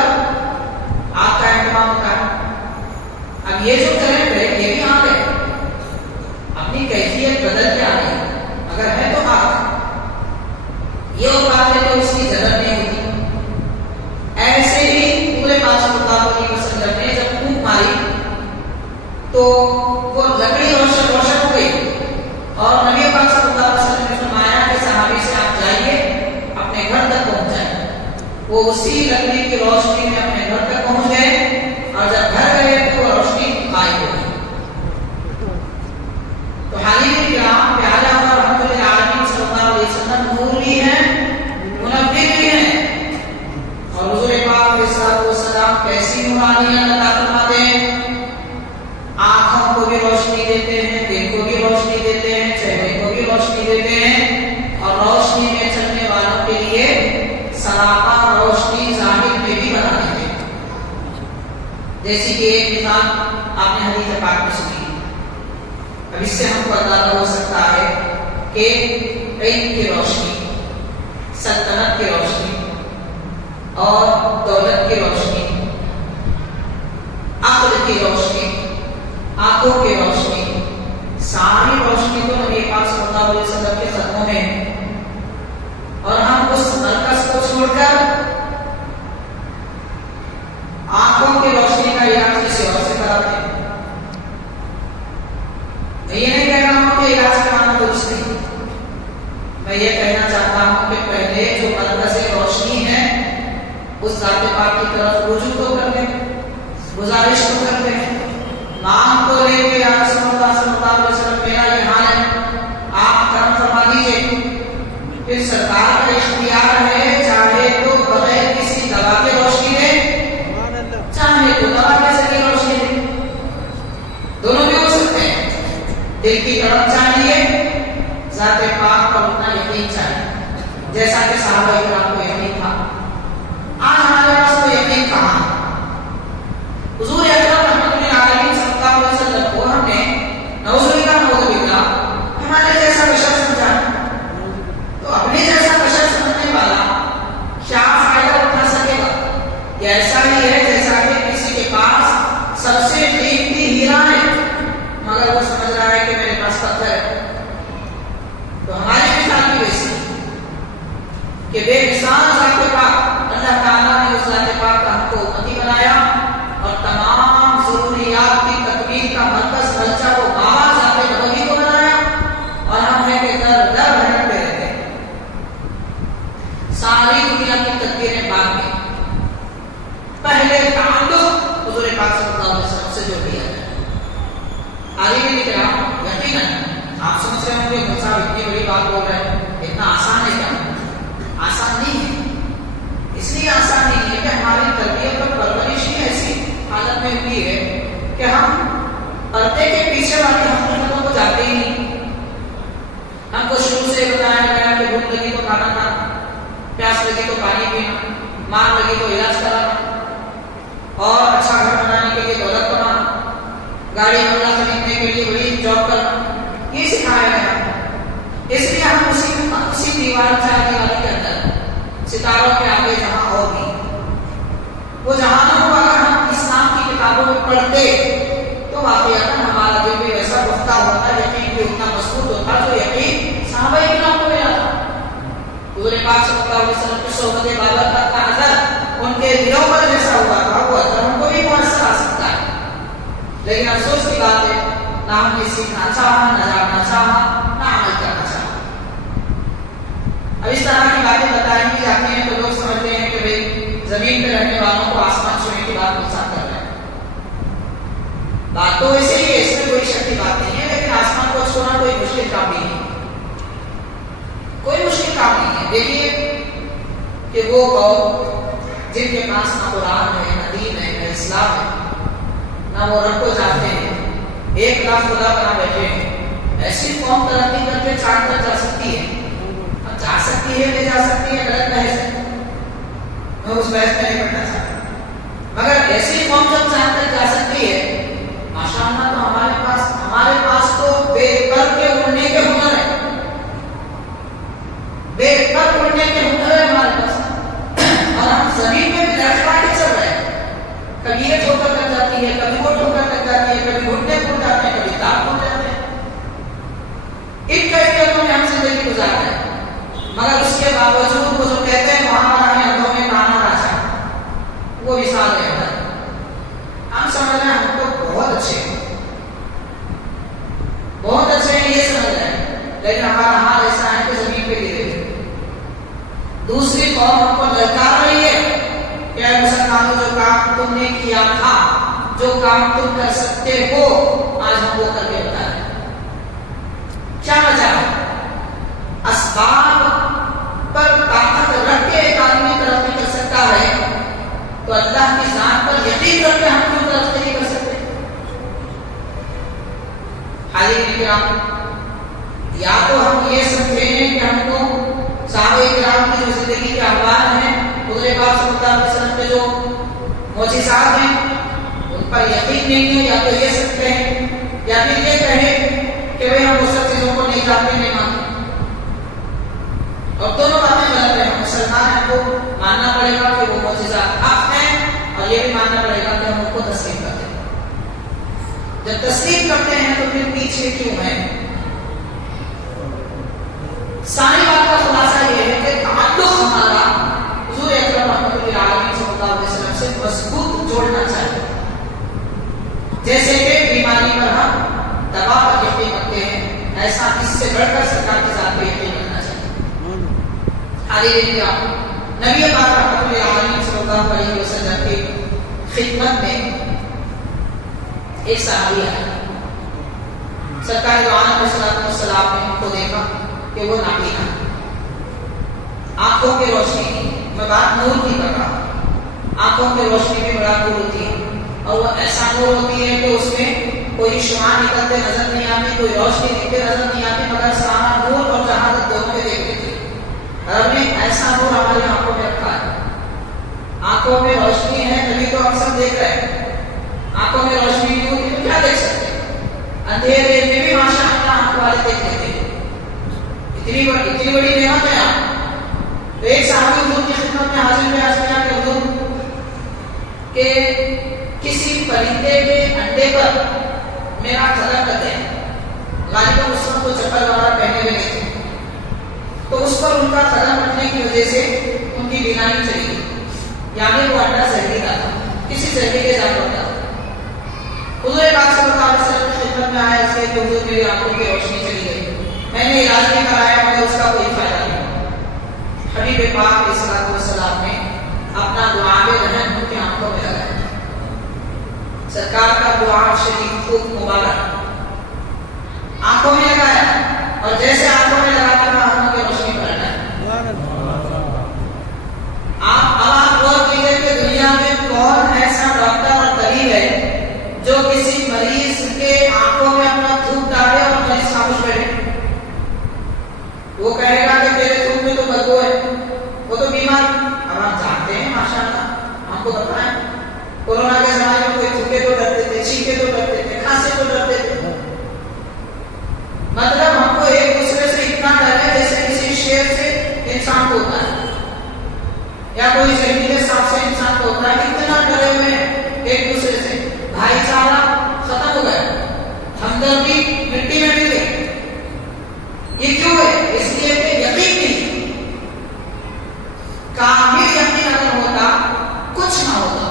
آگ کا اہتمام ہوتا ہے۔ اب یہ جو کرنٹ ہے یہ بھی آگ ہے، اپنی کیفیت بدل کے آ رہی ہے، اگر ہے تو آگ، یہ اور بات ہے کہ اس کی جگہ نہیں ہوتی۔ ایسے ہی پورے پاک صلی اللہ علیہ وسلم نے جب پھونک ماری تو وہ لکڑی روشن ہو گئی، اور نبی پاک صلی اللہ علیہ وسلم نے فرمایا کہ صحابی سے آپ جائیے اپنے گھر تک پہنچ جائیں۔ وہ اسی لکڑی کی روشنی میں اپنے گھر تک پہنچ گئے، اور جب گھر گئے تو وہ روشنی غائب ہو گئی۔ تو حاضرین کرام، پیارے آقا رحمۃ للعالمین صلی اللہ علیہ وسلم نور بھی ہیں، منور بھی ہیں، اور حضور پاک علیہ الصلوۃ والسلام کیسی نورانیت عطا فرماتے ہیں، آنکھوں کو بھی روشنی دیتے ہیں، دل کو بھی روشنی دیتے ہیں، چہرے کو بھی روشنی دیتے ہیں، اور روشنی میں چلنے والوں کے لیے سراپا روشنی ظاہر میں بھی بنا دیتے ہیں۔ جیسی کہ ایک مثال آپ نے حدیث پاک میں سنی، اب اس سے ہم کو اندازہ ہو سکتا ہے کہ علم کی روشنی، سلطنت کی روشنی اور دولت کی روشنی، عقل کی روشنی، آنکھوں کی روشنی، ساری روشنی تو نبی پاک صلی اللہ علیہ وسلم کے قدموں میں، اور ہم اس مرکز کو چھوڑ کر آنکھوں کی روشنی کا علاج کسی اور سے کراتے ہیں۔ میں یہ نہیں کہہ رہا ہوں کہ علاج کرانا درست نہیں، میں یہ کہنا چاہتا ہوں کہ پہلے جو مرکز روشنی ہے اس ذات پاک کی طرف رجوع تو کر لیں، گزارش تو کر لیں، نام کو لے کے یا رسول اللہ صلی اللہ علیہ وسلم میرا یہ حال ہے، آپ کرم فرما دیجیے۔ پھر سرکار کا اختیار ہے، چاہے تو بغیر کسی دوا کے روشنی دے، چاہے تو دوا کے ذریعے روشنی دے، دونوں بھی ہو سکتے ہیں۔ دل کی طرف چاہیے، ذات پاک پر اتنا یقین چاہیے جیسا کہ صحابہ کرام کو یقین تھا۔ آج ہمارے پاس تو یقین کہاں ہے؟ حضور اکرم رحمۃ للعالمین صلی اللہ علیہ وسلم کو ہم نے نعوذ باللہ ہمارے جیسا بشر سمجھا، تو اپنے جیسا بشر سمجھنے والا کیا فائدہ اٹھا سکے گا؟ یہ ایسا ہی ہے جیسا کہ کسی کے پاس سب سے قیمتی ہیرا ہے مگر وہ سمجھ رہا ہے کہ میرے پاس پتھر ہے۔ تو ہماری مثال بھی ویسی کہ بے مثال ذات پاک اللہ تعالیٰ نے اس ذات پاک کا ہم کو امتی بنایا اور تمام ضروریات کی تکمیل کا مرکز بلچہ کو بابا ذات نبوی کو بنایا، اور ہم ہیں کہ در در بھٹکتے رہتے ہیں۔ ساری دنیا کی تدبیریں بعد میں، پہلے تعلق حضور پاک صلی اللہ علیہ وسلم سے جوڑ دیا جائے۔ آگے بھی لکھ رہا ہوں، یقیناً آپ سمجھ رہے ہوں گے موسیٰ اتنی بڑی بات بول رہے ہیں، اتنا آسان ہے کیا؟ آسان نہیں ہے۔ اس لیے آسان نہیں ہے کہ ہماری تربیت اور پرورش ہی ایسی حالت میں ہوئی ہے کہ ہم پردے کے پیچھے والی حقیقتوں کو جانتے ہی نہیں۔ ہم کو شروع سے بتایا گیا کہ بھوک لگی تو کھانا کھانا، پیاس لگی تو پانی پینا، مار لگی تو علاج کرانا، اور اچھا گھر بنانے کے لیے دولت کمانا، گاڑی بنگلہ خریدنے کے لیے بڑی جاب کرنا، یہ سکھایا گیا۔ اس لیے ہم اسی دیوار چار دیواری کے اندر ستاروں کے آگے جہاں اور بھی وہ جہانوں کو اگر ہم اسلام کی کتابوں میں پڑھتے تو واقعات ہمارا دل بھی ویسا گفتہ ہوتا، یقین بھی اتنا مضبوط ہوتا جو یقین صحابہ کرام کو ملا تھا۔ حضور پاک صلی اللہ علیہ وسلم کی صحبت بابرکت کا اثر ان کے دلوں پر جیسا ہوا تھا وہ اثر ہم کو بھی مؤثر آ سکتا ہے، لیکن افسوس کی بات ہے نہ ہم نے سیکھنا چاہا، نہ جاننا چاہا، نہ عمل کرنا چاہا۔ اب اس طرح کی باتیں بتائی بھی جاتی ہیں تو لوگ سمجھتے ہیں کہ بھئی زمین پہ رہنے والوں کو آسمان چھونے کی بات نقصان کر رہے ہیں۔ بات تو ایسے ہی ہے، اس میں کوئی شک کی بات نہیں ہے، لیکن آسمان کو چھونا کوئی مشکل کام نہیں ہے، کوئی مشکل کام نہیں ہے۔ دیکھیے کہ وہ قوم جن کے پاس نہ قرآن ہے، نہ دین ہے، نہ اسلام ہے، نہ وہ رب کو جانتے ہیں، ایک لاکھ خدا بنا بیٹھے ہیں، ایسی قوم ترقی کر کے چاند تک جا سکتی ہے؟ جا سکتی ہے کہ جا سکتی ہے غلط بحث ہے، میں اس بحث میں نہیں پڑھنا چاہتا، مگر ایسی قوم جب چاند تک جا سکتی ہے، ماشاءاللہ تو ہمارے پاس تو بے پر کے اڑنے کے ہنر ہے، بے پر اڑنے کے ہنر ہے ہمارے پاس، اور ہم زمین میں بھی لڑکا کے چل رہے ہیں۔ کبھی یہ ٹھوکر لگ جاتی ہے، کبھی وہ ٹھوکر لگ جاتی ہے، کبھی گھٹنے پھوٹ جاتے ہیں، کبھی دانت پھوٹ جاتے ہیں۔ ان کیفیتوں میں ہم زندگی گزار رہے ہیں، مگر اس کے باوجود وہ جو کہتے ہیں وہاں ہے اندھوں میں نانا راجا، وہ مثال ہے ہماری۔ ہم سمجھ رہے ہیں ہم تو بہت اچھے ہیں، بہت اچھے ہیں یہ سمجھ رہے ہیں، لیکن ہمارا حال ایسا ہے کہ زمین پہ گرے ہوئے۔ دوسری قوم ہم کو للکار رہی ہے کہ اے مسلمانوں جو کام تم نے کیا تھا، جو کام تم کر سکتے ہو، آج ہم وہ کر کے بتا رہے ہیں۔ کیا وجہ ہے؟ اسباب پر طاقت رکھ کے ایک آدمی ترقی کر سکتا ہے تو اللہ کی ذات پر یقین کر کے ہم کیوں ترقی نہیں کر سکتے؟ حاضرین کرام، یا تو ہم یہ سمجھیں کہ ہم کو صحابہ کرام کی جو زندگی کے احوال ہیں، حضور پاک صلی اللہ علیہ وسلم کے جو معجزات ہیں ان پر یقین نہیں ہے، یا تو یہ سمجھتے ہیں یا پھر یہ کہیں کہ بھئی ہم وہ سب چیزوں کو نہیں جانتے، نہیں مانتے۔ اور دونوں باتیں غلط ہیں۔ مسلمان ہیں کو ماننا پڑے گا کہ وہ معجزات حق ہیں، اور یہ بھی ماننا پڑے گا کہ ہم ان کو تسلیم کرتے ہیں۔ جب تسلیم کرتے ہیں تو پھر پیچھے کیوں ہیں؟ ساری بات کا خلاصہ یہ ہے کہ تعلق ہمارا حضور اکرم رحمۃ للعالمین صلی اللہ علیہ وسلم سے مضبوط جوڑنا چاہیے۔ جیسے کہ بیماری پر ہم دوا پر یقین رکھتے ہیں، ایسا اس سے بڑھ کر سرکار کے ذات پہ یقین رکھنا چاہیے۔ نبی پاک رحمۃ اللہ علیہ صلی اللہ ایک صحابی آیا، سرکار دو عالم علیہ السلام نے ان کو دیکھا کہ وہ نابینا، آنکھوں کی روشنی، میں بات نور کی کر رہا ہوں، آنکھوں کی روشنی میں بڑا نور ہوتی ہے، اور وہ ایسا نور ہوتی ہے کہ اس میں کوئی شعاع نکلتے نظر نہیں آتی، کوئی روشنی دکھتے نظر نہیں آتی، مگر سارا نور اور جہالت دونوں میں دیکھ لیتی ہے۔ رب نے ایسا نور ہماری آنکھوں میں رکھا ہے، آنکھوں میں روشنی ہے تبھی تو ہم سب دیکھ رہے ہیں، آنکھوں میں روشنی نہیں ہوتی تو کیا دیکھ سکتے ہیں؟ اندھیرے میں بھی ماشاء اللہ آنکھ والے دیکھ لیتے ہیں، اتنی بڑی نعمت ہے آپ۔ تو ایک صحابی حضور کی خدمت میں حاضر میں عرض کیا کہ حضور کہ کسی پرندے کے انڈے پر میرا قدم لگ گیا، غالباً اس وقت وہ چپل وغیرہ پہنے ہوئے نہیں تھے، تو اس پر ان کا قدم رکھنے کی وجہ سے ان کی بینائی چلی گئی، یعنی وہ انڈا زہریلا تھا، کسی زہریلے جانور کا۔ حضور پاک صلی اللہ علیہ وسلم کی خدمت میں آیا اس لیے کہ حضور میری آنکھوں کی روشنی چلی گئی، میں نے علاج نہیں کرایا مگر اس کا کوئی فائدہ نہیں۔ حبیب پاک علیہ السلام نے اپنا دعا میں رہن ان کی آنکھوں میں لگایا، سرکار کا دعا شریف خوب مبارک آنکھوں میں لگایا، اور جیسے آنکھوں میں لگاتا تھا آنکھوں کی روشنی پلٹ آئی۔ آپ غور کیجیے کہ دنیا میں کون ایسا ڈاکٹر اور طبیب ہے جو کسی مریض کے آنکھوں میں اپنا تھوک ڈالے اور مریض خاموش بیٹھے؟ وہ کہے گا کہ تیرے تھوک میں تو بدبو ہے، وہ تو بیمار۔ اب ہم جانتے ہیں ماشاءاللہ، ہم کو پتہ ہے کورونا کے زمانے میں کوئی تھوکے تو ڈرتے تھے، چھینکے تو ڈرتے تھے، کھانسے تو ڈرتے تھے، مطلب ہم کو ایک دوسرے سے اتنا ڈر ہے جیسے کسی شیر سے انسان کو ہوتا ہے یا کوئی زہریلے سانپ سے انسان کو ہوتا ہے، اتنا ڈرے ہوئے ہیں ایک دوسرے سے، بھائی چارہ ختم ہو گیا، ہمدردی مٹی میں مل گئی۔ یہ کیوں ہے؟ اس لیے کہ یقین نہیں، کامل یقین اگر ہوتا کچھ نہ ہوتا،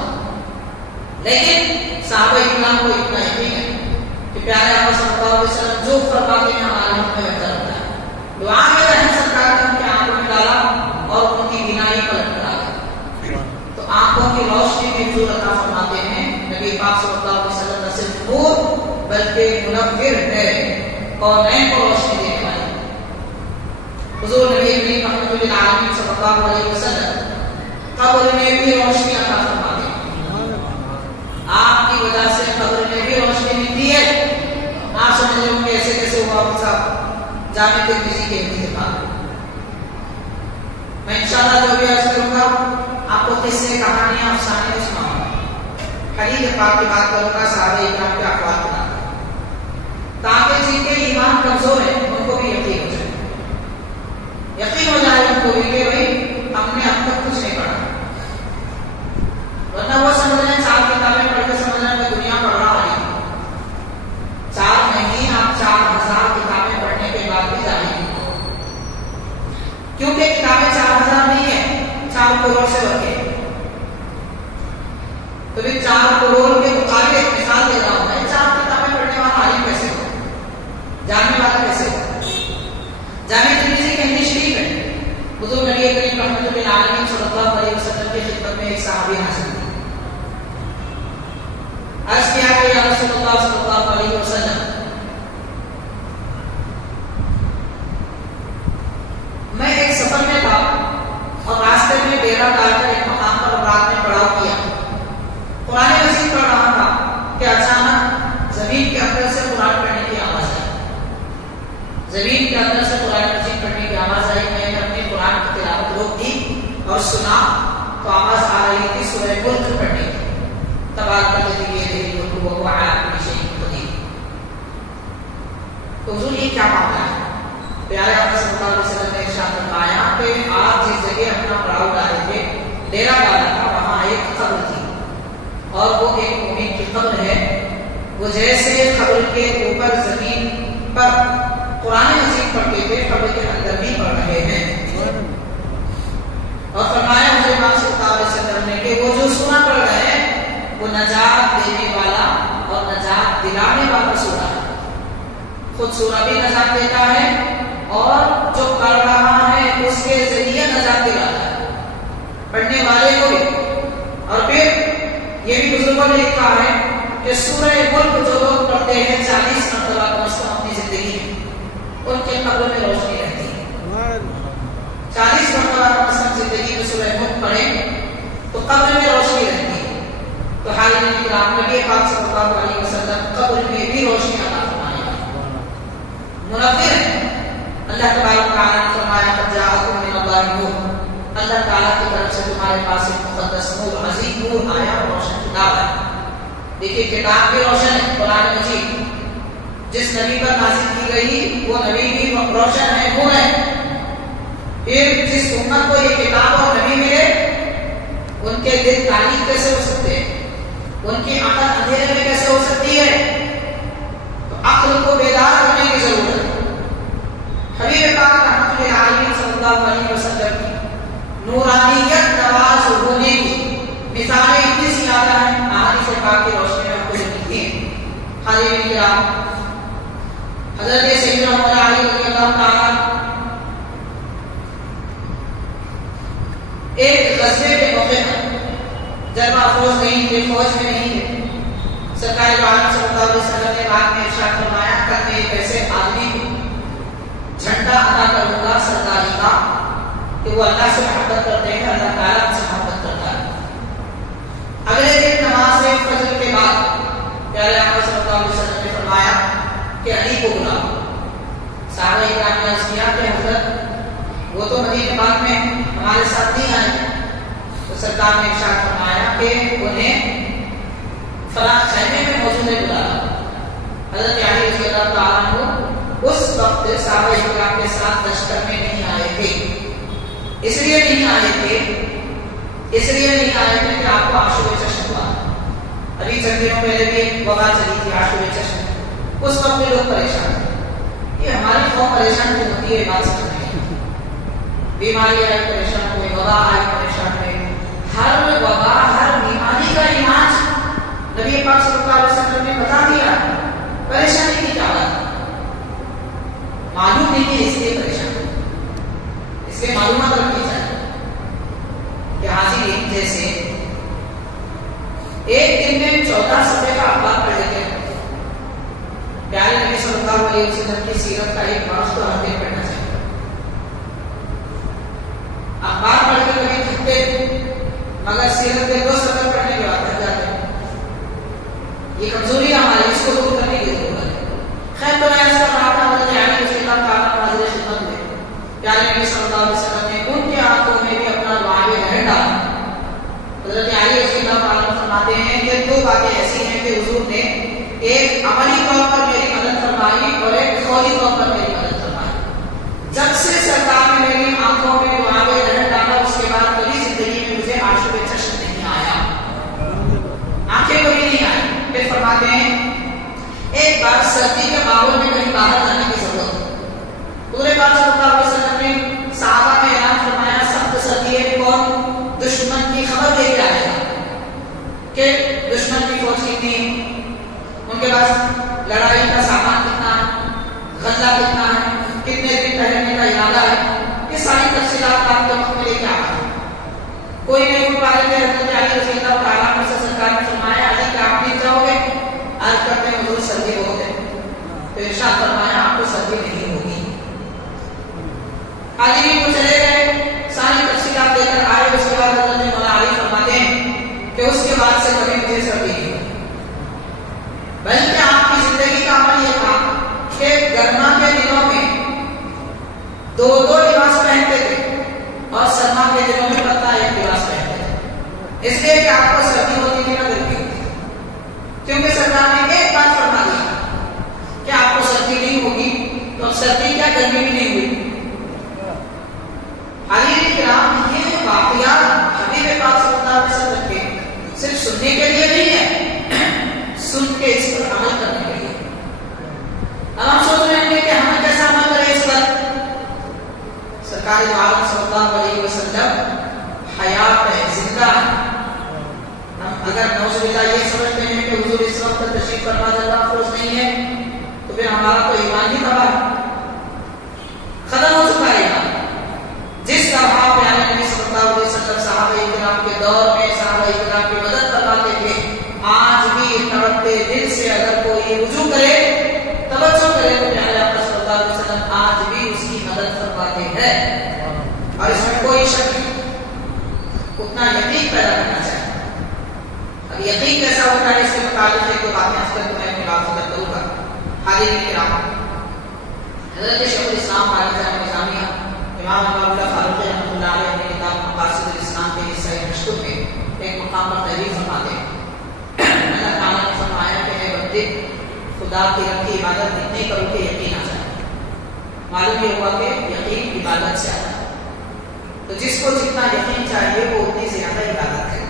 لیکن صحابہ اکرام کو اتنا یقین ہے کہ پیارے آقا صلی اللہ علیہ وسلم جو فرماتے ہیں ہمارے حق میں بہتر ہوتا ہے۔ دعا میں رحم سرکار نے ان کی آنکھوں میں ڈالا اور ان کی بینائی پلٹ کر آ گئی۔ تو آنکھوں کی روشنی میں حضور عطا فرماتے ہیں، نبی پاک صلی اللہ علیہ وسلم نہ صرف نور بلکہ منور ہے اور نئے کو روشنی دینے والے۔ حضور نبی کریم رحمۃ للعالمین صلی اللہ علیہ وسلم قبر میں بھی روشنی عطا فرماتے ہیں، آپ کی وجہ سے قبر میں بھی روشنی ملتی ہے۔ آپ سمجھ رہے ہوں گے ایسے کیسے ہوا صاحب جامع ترمذی کے انتخاب۔ میں انشاءاللہ جو بھی عرض کروں گا آپ کو قصے کہانیاں افسانے سناؤں گا، حدیث پاک کی بات کروں گا، صحابہ اکرام کے اقوال بنا تاکہ جن کے ایمان کمزور ہے ان کو بھی یقین ہو جائے، یقین ہو جائے ان کو بھی کہ بھائی ہم نے اب تک کچھ نہیں پڑھا، ورنہ وہ سمجھ رہے ہیں 4 کتابیں پڑھ کے سمجھ رہے ہیں میں دنیا پڑھ رہا ہوں۔ 4 نہیں، آپ 4000 کتابیں پڑھنے کے بعد بھی جانیں گے، کیونکہ کتابیں 4000 نہیں ہے، 4 کروڑ سے بڑھ کے، تو بھی 4 کروڑ کے مقابلے ایک مثال دے رہا ہوں میں، 4 کتابیں پڑھنے والا عالم کیسے ہو، جاننے والا کیسے ہو؟ جامع ترمذی کے حدیث شریف ہے، حضور نبی کریم رحمۃ للعالمین صلی اللہ علیہ وسلم کی خدمت میں ایک صحابی حاضر ہوئے، عرض کیا کہ یا رسول اللہ صلی اللہ علیہ وسلم میں ایک سفر میں تھا اور راستے میں ڈیرا ڈال کر ایک مقام پر رات میں پڑاؤ کیا، قرآن مجید پڑھ رہا تھا کہ اچانک زمین کے اندر سے قرآن پڑھنے کی آواز آئی، زمین کے اندر سے قرآن مجید پڑھنے کی آواز آئی، میں نے اپنے قرآن کی تلاوت روک دی اور سنا تو آواز آ رہی تھی سورہ ملک پڑھنے کی، تبارک الذی بیدہ الملک وہو علی کل شیء قدیر۔ تو حضور یہ کیا معاملہ ہے؟ پیارے آقا صلی اللہ علیہ وسلم نے ارشاد فرمایا کہ آپ جس جگہ اپنا پڑاؤ ڈالے تھے، ڈیرا ڈالا تھا، وہاں ایک قبر تھی اور وہ ایک مومن کی قبر ہے، وہ جیسے قبر کے اوپر زمین پر قرآن مجید پڑھتے تھے قبر کے اندر بھی پڑھ رہے ہیں، اور فرمایا حضور پاک صلی اللہ علیہ وسلم نے کہ وہ جو سورہ پڑھ رہے ہیں وہ نجات دینے والا اور نجات دلانے والا سورہ ہے، خود سورہ بھی نجات دیتا ہے اور جو پڑھ رہا ہے اس کے ذریعے نجات دلاتا ہے پڑھنے والے کو بھی۔ اور پھر یہ بھی بزرگوں نے لکھا ہے کہ سورہ ملک جو لوگ پڑھتے ہیں 40 مرتبہ کم از کم اپنی زندگی میں، ان کے قبر میں روشنی رہتی ہے۔ 40 مرتبہ کم از کم زندگی میں سورہ ملک پڑھیں تو قبر میں روشنی رہتی ہے۔ تو حاضرین کرام، نبی پاک صلی اللہ علیہ وسلم قبر میں بھی روشنی عطا فرمائے گا، منور ہے۔ اللہ تبارک تعالیٰ نے فرمایا قد جاءکم من اللہ نور، اللہ تعالیٰ کی طرف سے تمہارے پاس ایک مقدس نور، عظیم نور آیا، روشن کتاب ہے۔ دیکھیے کتاب بھی روشن ہے، قرآن مجید جس نبی پر نازل کی گئی وہ نبی بھی روشن ہے، نور ہے۔ پھر جس امت کو یہ کتاب اور نبی ملے ان کے دل تاریک کیسے ہو سکتے ہیں، ان کی عقل اندھیرے میں کیسے ہو سکتی ہے؟ تو عقل کو بیدار ہونے کی ضرورت ہے۔ حبیب پاک رحمۃ للعالمین صلی اللہ علیہ وسلم کی نورانیت نواز ہونے کی مثالیں اتنی زیادہ ہیں، احادیث پاک کی روشنی میں ہم کو ملتی ہیں۔ حاضرین کرام، حضرت سیدنا مولانا علی رضی اللہ تعالیٰ ایک غزوے کے موقع پر جب افروز نہیں تھے، فوج میں نہیں تھے، سرکار دو عالم صلی اللہ علیہ وسلم نے بعد میں ارشاد فرمایا کہ میں ایک ایسے آدمی کو جھنڈا عطا کروں گا سرکاری کا کہ وہ اللہ سے محبت کرتے ہیں، اللہ تعالیٰ سے محبت کرتا ہے۔ اگلے دن نماز فجر کے بعد پیارے آقا صلی اللہ علیہ وسلم نے فرمایا کہ علی کو بلاؤ۔ صحابہ کرام نے عرض کیا کہ حضرت وہ تو مدینہ پاک میں ہمارے ساتھ نہیں آئے۔ تو سرکار نے ارشاد فرمایا کہ انہیں فلاں خیمے میں موجود ہے، بلایا۔ حضرت علی رضی اللہ تعالیٰ عنہ اس وقت صحابہ کرام کے ساتھ لشکر میں نہیں آئے تھے۔ اس لیے نہیں آئے تھے کہ آپ کو عاشور چشم ہوا۔ ابھی چند دنوں پہلے بھی ایک وبا چلی تھی عاشور چشم، اس وقت میں لوگ پریشان تھے۔ یہ ہماری قوم پریشان کیوں ہوتی ہے؟ بات سمجھ نہیں آتی۔ بیماری آئی پریشان ہوئے، وبا آئی پریشان ہوئے۔ ہر وبا، ہر بیماری کا علاج نبی پاک صلی اللہ علیہ وسلم نے بتا دیا۔ پریشانی کی کیا بات؟ معلوم نہیں ہے، اس لیے پریشان، اس لیے معلومات رکھنی چاہیے کہ حاضرین جیسے ایک دن میں 14 صفحے کا اخبار پڑھ لیتے ہیں، پیارے نبی صلی اللہ علیہ وسلم کی سیرت کا ایک باب تو ہر دن پڑھنا چاہیے۔ اخبار پڑھ کے کبھی تھکتے، مگر سیرت کے 2 صفحے پڑھنے کے بعد تھک جاتے ہیں۔ یہ کمزوری ہماری، اس کو دور کرنے کی ضرورت ہے۔ خیر، تو میں اس کا کہا تھا حضرت علی رضی اللہ تعالیٰ حاضر خدمت میں پیارے نبی صلی اللہ علیہ وسلم نے ان کے ہاتھوں میں بھی اپنا دعائے رہ ڈالا۔ حضرت علی رضی اللہ تعالیٰ فرماتے ہیں کہ 2 باتیں ایسی ہیں کہ حضور نے ایک عملی طور پر میری مدد فرمائی اور ایک قولی طور پر میری مدد فرمائی۔ جب سے سرکار نے میری آنکھوں میں دعائے رہ ڈالا، اس کے بعد کبھی زندگی میں مجھے عاشور چشم نہیں آیا، آنکھیں کبھی نہیں آئی۔ پھر فرماتے ہیں ایک بار سردی کے ماحول میں کہیں باہر جانے کی ضرورت ہے، پورے پاک صلی اللہ علیہ وسلم نے صحابہ میں اعلان فرمایا سخت سردی ہے، کون دشمن کی خبر لے کے آئے گا کہ دشمن کی فوج کتنی ہے، ان کے پاس لڑائی کا سامان کتنا ہے، غلہ کتنا ہے، کتنے دن ٹھہرنے کا ارادہ ہے، یہ ساری تفصیلات آپ کے وقت میں لے کے آ رہے ہیں۔ کوئی نہیں اٹھ پا رہے تھے، حضرت علی رضی اللہ تعالیٰ عنہ سے سرکار نے فرمایا علی کہ آپ نہیں جاؤ گے؟ عرض کرتے ہیں حضور سردی بہت ہے۔ تو ارشاد فرمایا آپ کو سردی نہیں ہوگی۔ حاضرین کو چلے گئے، ساری تفصیلات دے کر آئے۔ اس کے بعد حضرت مولانا علی فرماتے ہیں کہ اس کے بعد سے کبھی مجھے سردی نہیں ہوگی، بلکہ آپ کی زندگی کا عمل یہ تھا کہ گرما کے دنوں میں 2 لباس پہنتے تھے اور سرما کے دنوں میں پتہ ایک لباس پہنتے تھے، اس لیے کہ آپ کو سردی ہوتی تھی نہ گرمی ہوتی تھی، کیونکہ سرکار نے ایک بات فرما دیا کہ آپ کو سردی نہیں ہوگی، تو اب سردی کیا گرمی بھی نہیں ہوئی۔ حاضرین کرام، یہ واقعات حبیب پاک صلی اللہ علیہ وسلم کے صرف سننے کے لیے نہیں ہے، سن کے اس پر عمل کرنے کے لیے۔ اب ہم سوچ رہے ہیں کہ ہمیں کیسا عمل کریں اس پر؟ سرکار دو عالم صلی اللہ علیہ وسلم حیات ہے، زندہ ہے۔ ہم اگر نعوذ باللہ یہ سمجھتے ہیں کہ حضور اس وقت تشریف فرما اللہ افروز نہیں ہے، تو پھر ہمارا تو ایمان ہی تباہ ختم ہو چکا ہے۔ جس طرح پیارے نبی صلی اللہ علیہ وسلم صحابہ کرام کے دور میں صحابہ کرام کی مدد فرماتے تھے، آج بھی پڑھتے دل سے اگر کوئی رجوع کرے، توجہ کرے تو پیارے آقا صلی اللہ علیہ وسلم آج بھی اس کی مدد فرماتے ہیں، اور اس میں کوئی شک نہیں۔ اتنا یقین پیدا کرنا چاہیے۔ اب یقین کیسا ہوتا ہے اس کے متعلق ایک دو باتیں آج تک میں اپنی بات ختم کروں گا۔ حاضرین کرام، حضرت شیخ الاسلام جامعہ امام اللہ فاروق رحمۃ اللہ علیہ نے کتاب مقاصد الاسلام کے حصہ مشکل میں ایک مقام پر تحریر فرماتے ہیں، اللہ تعالیٰ نے فرمایا کہ اے بندے، خدا کی رب کی عبادت اتنی کرو کہ یقین آ جائے۔ معلوم یہ ہوا کہ یقین عبادت سے آتا ہے، تو جس کو جتنا یقین چاہیے وہ اتنی زیادہ عبادت کرے۔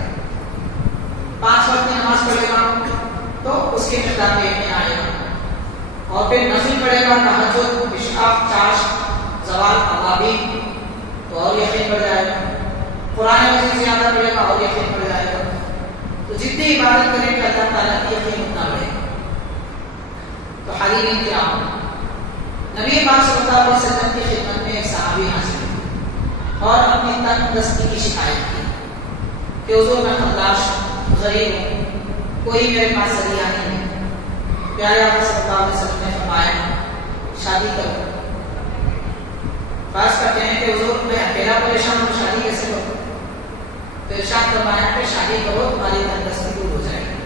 5 وقت کی نماز پڑھے گا تو اس کی مقدار میں یقین آئے گا، اور پھر نفل پڑھے گا، تہجد، اشراق، چاش، زوال، اوابی، تو اور یقین بڑھ جائے گا۔ قرآن مجید زیادہ پڑھے گا اور یقین بڑھ جائے گا۔ تو جتنی عبادت کریں گے اللہ تعالیٰ کی یقین اتنا بڑھے گا۔ تو حاضرین کرام، نبی پاک صلی اللہ علیہ وسلم کی خدمت میں ایک صحابی حاضر اور اپنی تنگ دستی کی شکایت کی کہ حضور میں خداش غریب ہوں، کوئی میرے پاس ذریعہ نہیں ہے۔ پیارے آقا صلی اللہ علیہ وسلم نے فرمایا شادی کرو۔ بات کرتے ہیں کہ حضور میں اکیلا پریشان ہوں، شادی کیسے کروں؟ تو ارشاد فرمایا کہ شادی کرو، تمہاری تنگ دستی دور ہو جائے گی۔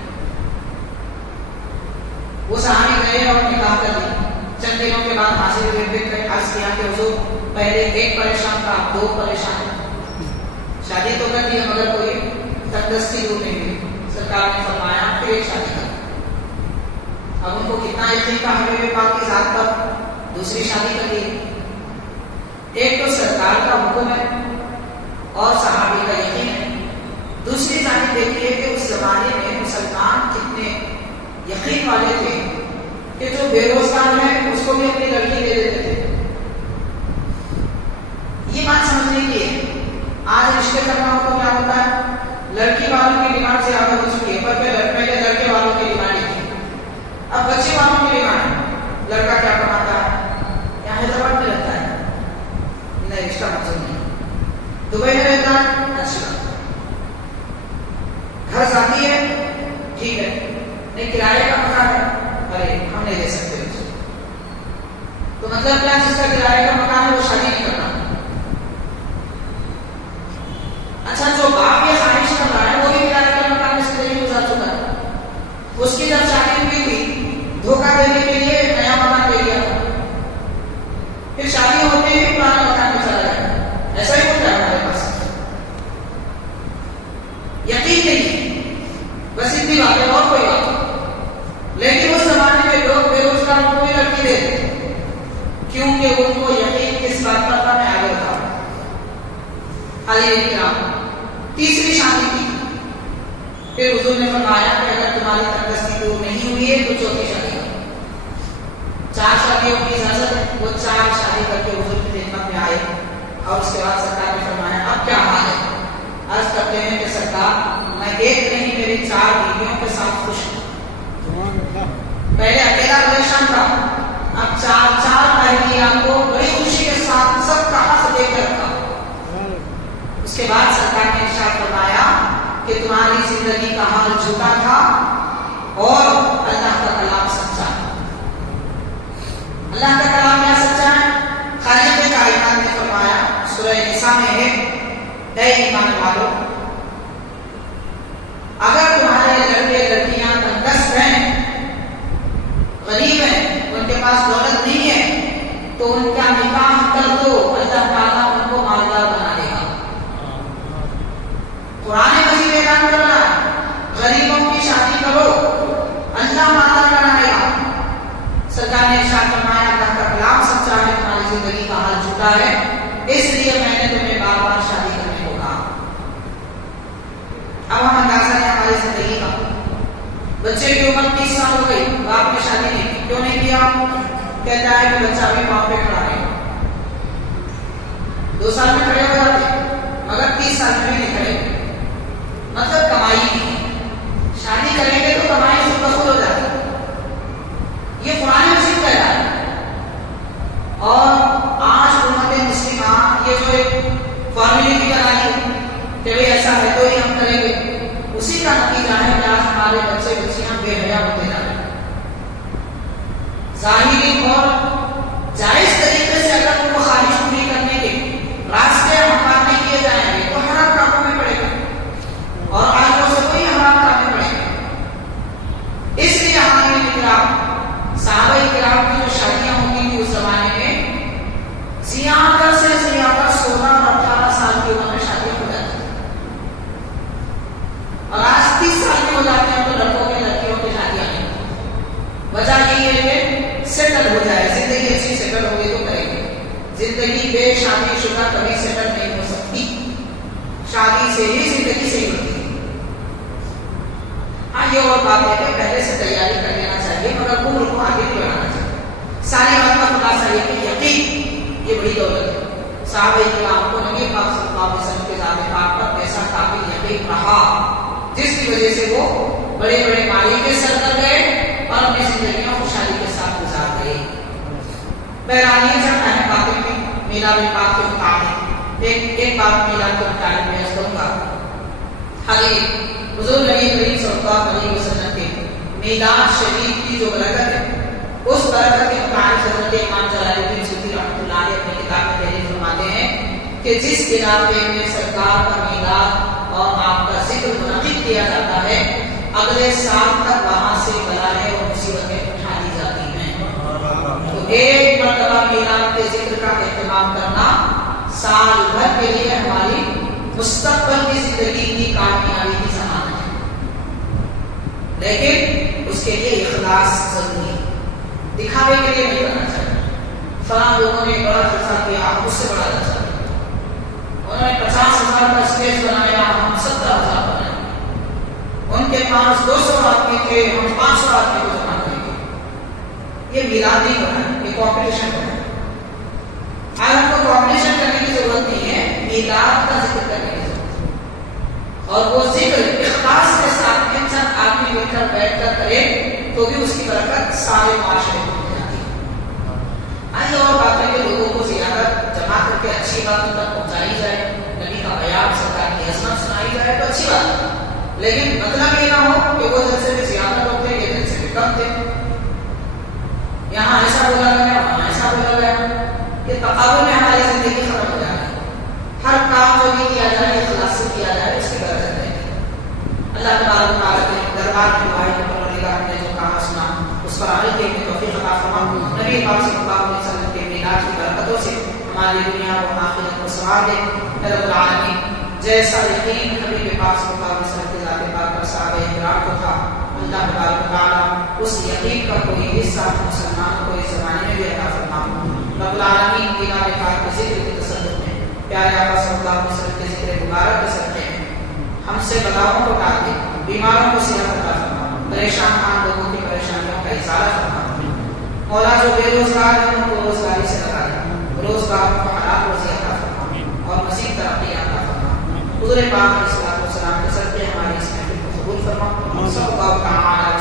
وہ صحابی گئے اور نکاح کر لی۔ چند دنوں کے بعد حاضر ہوئے، پھر عرض کیا کہ حضور پہلے ایک پریشان تھا، اب 2 پریشان ہیں۔ شادی تو کر دی مگر کوئی تندرستی دور نہیں ہوئی۔ سرکار نے فرمایا پھر ایک شادی کر۔ اب ان کو کتنا یقین تھا حبیب پاک کی ذات پر، دوسری شادی کر لی۔ ایک تو سرکار کا حکم ہے اور صحابی کا یقین ہے، دوسری جانب دیکھیے کہ اس زمانے میں مسلمان کتنے یقین والے تھے کہ جو بے روزگار ہے اس کو بھی اپنی لڑکی دے دیتے تھے۔ یہ بات سمجھنے کی ہے۔ آج رشتے کرنا ہو تو کیا ہوتا ہے، لڑکی والوں کی ڈیمانڈ زیادہ ہو چکی ہے، پر پہلے لڑکے والوں کی ڈیمانڈ تھی، اب بچے والوں کی ڈیمانڈ ہے۔ لڑکا کیا کماتا ہے؟ یہاں حیدرآباد میں رہتا ہے، نہیں رشتہ مقصد نہیں، دبئی میں رہتا ہے، اچھا گھر ساتھی ہے، ٹھیک ہے، نہیں کرایے کا مکان ہے، ارے ہم نہیں دے سکتے بچے۔ تو مطلب کیا، جس کا کرایے کا مکان ہے وہ شادی نہیں کرنا۔ اچھا جو باپ یہ خواہش کر رہا ہے وہ بھی کرایے کا مکان میں زندگی گزار چکا ہے، اس کی جب شادی ہوئی تھی دھوکہ دینے کے لیے نیا مکان لے لیا تھا، پھر شادی ہوتے ہی پرانا مکان میں چلا جائے۔ ایسا ہی ہوتا ہے ہمارے پاس، یقین نہیں ہے، بس اتنی بات ہے اور کوئی بات نہیں۔ لیکن اس زمانے میں لوگ بے روزگاروں کو بھی لڑکی دیتے کیونکہ ان کو یقین کس بات پر تھا، میں آگے بتاؤں۔ حاضرین کرام، تیسری شادی کی، پھر حضور نے فرمایا کہ اگر تمہاری تندرستی دور نہیں ہوئی ہے تو چوتھی شادی کرو۔ 4 شادیوں کی اجازت ہے، وہ 4 شادی کر کے حضور کی خدمت میں آئے، اور اس کے بعد سرکار نے فرمایا اب کیا حال ہے؟ عرض کرتے ہیں کہ سرکار میں ایک نہیں میری 4 بیویوں کے ساتھ خوش ہوں۔ پہلے اکیلا پریشان تھا، اب 4 اہلیہ کو بڑی خوشی کے ساتھ سب کا حق دے کر رکھا۔ اس کے بعد سرکار نے ارشاد فرمایا کہ تمہاری زندگی کا حال جھوٹا تھا اور اللہ کا کلام سچا ہے۔ اللہ کا کلام کیا سچا ہے؟ خالق کائنات نے فرمایا سورہ نساء میں ہے، اے ایمان والو، اگر تمہارے لڑکے لڑکیاں تندرست ہیں، غریب ہیں، ان کے پاس دولت نہیں ہے، تو ان کا نکاح کر دو، اللہ تعالیٰ ان کو مالدار بنا دے گا۔ قرآن مجید اعلان کر رہا ہے غریبوں کی شادی کرو، اللہ مالدار بنائے گا۔ سرکار نے ارشاد فرمایا اللہ کا کلام سچا ہے، تمہاری زندگی کا حال جھوٹا ہے، اس لیے میں نے تمہیں بار بار شادی کرنے کو کہا۔ اب ہم اندازہ ہے ہماری زندگی کا، بچے کی عمر 30 سال ہو گئی، باپ نے شادی نہیں کی، کیوں نہیں کیا؟ کہتا ہے کہ بچہ بھی پاؤں پہ کھڑا رہے، 2 سال میں کھڑے ہو جاتے مگر 30 سال میں بھی نہیں کھڑے، مطلب کمائی نہیں ہے۔ شادی کریں گے تو کمائی خود بخود ہو جاتی ہے، یہ قرآن مجید کہہ رہا ہے۔ اور آج امت مسلمہ یہ جو ایک فارمیلٹی بنائی کہ بھئی ایسا ہے تو ہی ہم کریں گے، اسی کا نتیجہ ہے کہ آج ہمارے بچے بچیاں بے حیا ہوتے ظاہری اور جائز طریقے سے اگر ان کو خواہش پوری کرنے کے راستے ہموار نہیں کیے جائیں گے تو حرام کاموں میں پڑے گا اور آج سے کوئی حرام کام میں پڑے گا. اس لیے ہمارے کرام صحابہ کرام کی جو شادیاں ہوتی تھی اس زمانے میں زیادہ سے زیادہ 16 اور 18 سال کی عمر میں شادیاں ہو جاتی تھی اور آج 30 سال کے ہو جاتے ہیں تو لڑکوں کے لڑکیوں کی شادیاں نہیں. وجہ یہی ہے کہ سیٹل ہو جائے, زندگی اچھی سیٹل ہو گئی تو کریں گے. زندگی بے شادی شدہ کبھی سیٹل نہیں ہو سکتی, شادی سے ہی زندگی صحیح ہوتی ہے. ہاں یہ اور بات ہے کہ پہلے سے تیاری کر لینا چاہیے مگر عمر کو آگے نہیں بڑھانا چاہیے. ساری بات کا خلاصہ یہ کہ یقین یہ بڑی دولت ہے. صحابہ کرام کو نبی پاک صلی اللہ علیہ وسلم کے ذات پاک پر ایسا کافی یقین رہا جس کی وجہ سے وہ بڑے بڑے مالی کے سر کر گئے اور اپنی زندگیاں خوشحالی کے ساتھ گزار گئے. بہرحال یہ چلتا ہے باتیں میں میلاد پاک کے متعلق ایک بات میلاد کے متعلق میں عرض کروں گا. حضرت حضور نبی کریم صلی اللہ علیہ وسلم کے میلاد شریف کی جو برکت ہے اس برکت کے متعلق حضرت امام جلال الدین سیوطی رحمۃ اللہ علیہ اپنی کتاب میں تحریر فرماتے ہیں کہ جس علاقے میں سرکار کا میلاد اور آپ کا ذکر منعقد کیا جاتا ہے اگلے سال تک وہاں سے بلائیں اور مصیبتیں اٹھا لی جاتی ہیں. تو ایک مرتبہ میلاد کے ذکر کا اہتمام کرنا سال بھر کے لیے ہماری مستقبل کی زندگی کی کامیابی کی ضمانت ہے. لیکن اس کے لیے اخلاص ضروری ہے. دکھاوے کے لیے نہیں کرنا چاہیے. فلاں لوگوں نے بڑا جلسہ کیا, ہم اس سے بڑا جلسہ کیا. انہوں نے 50,000 کا اسٹیج بنایا, ہم 70,000 بنائے. ان کے پاس 200 آدمی تھے, ہم 500 آدمی کو جمع کریں گے. یہ میلاد نہیں ہونا ہے, یہ کمپٹیشن ہونا ہے. آج ہم کو کمپٹیشن کرنے کی ضرورت نہیں ہے, میلاد کا ذکر کرنے کی ضرورت ہے. اور وہ ذکر اخلاص کے ساتھ میں چند آدمی مل کر بیٹھ کر کرے تو بھی اس کی برکت سارے معاشرے میں ہو جاتی ہے. آئیے اور بات ہے کہ لوگوں کو زیادہ جمع کر کے اچھی باتوں تک پہنچائی جائے, نبی کا بیان سرکار کی عظمت سنائی جائے تو اچھی بات ہے. لیکن مطلب یہ نہ ہو کہ وہ جلسے میں زیادہ لوگ تھے, یہ جلسے میں کم تھے. یہاں ایسا بولا گیا, وہاں ایسا بولا گیا. یہ تقابل میں ہماری زندگی ختم ہو جائے. ہر کام جو بھی کیا جائے اخلاص سے کیا جائے, اس کی برکت رہے. اللہ تبارک و تعالیٰ کے دربار میں دعا ہے کہ پروردگار نے جو کہا سنا اس پر عمل کرنے کی توفیق عطا فرما. نبی پاک صلی اللہ علیہ وسلم کے میلاد کی برکتوں سے ہماری دنیا و آخرت کو سنوار دے. رب العالمین جیسا یقین حبیب پاک صلی اللہ علیہ وسلم کے ذات پاک پر صحابہ کرام کو تھا, اللہ تبارک و تعالیٰ اس یقین کا کوئی حصہ مسلمانوں کو اس زمانے میں بھی عطا فرما. رب العالمین میلاد پاک کے ذکر کے تصدق میں پیارے آقا صلی اللہ علیہ وسلم کے ذکر مبارک کے صدقے میں ہم سے بلاؤں کو ٹال دے, بیماروں کو صحت عطا فرما, پریشان خان لوگوں کی پریشانیوں کا ازالہ فرما. مولا جو بے روزگار ہیں ان کو روزگاری سے لگا دے, روزگار کو حلال روزی عطا فرما اور مزید ترقی عطا فرما. حضور پاک علیہ الصلوۃ والسلام کے صدقے ہماری اس محفل کو قبول فرما. صلی اللہ تعالی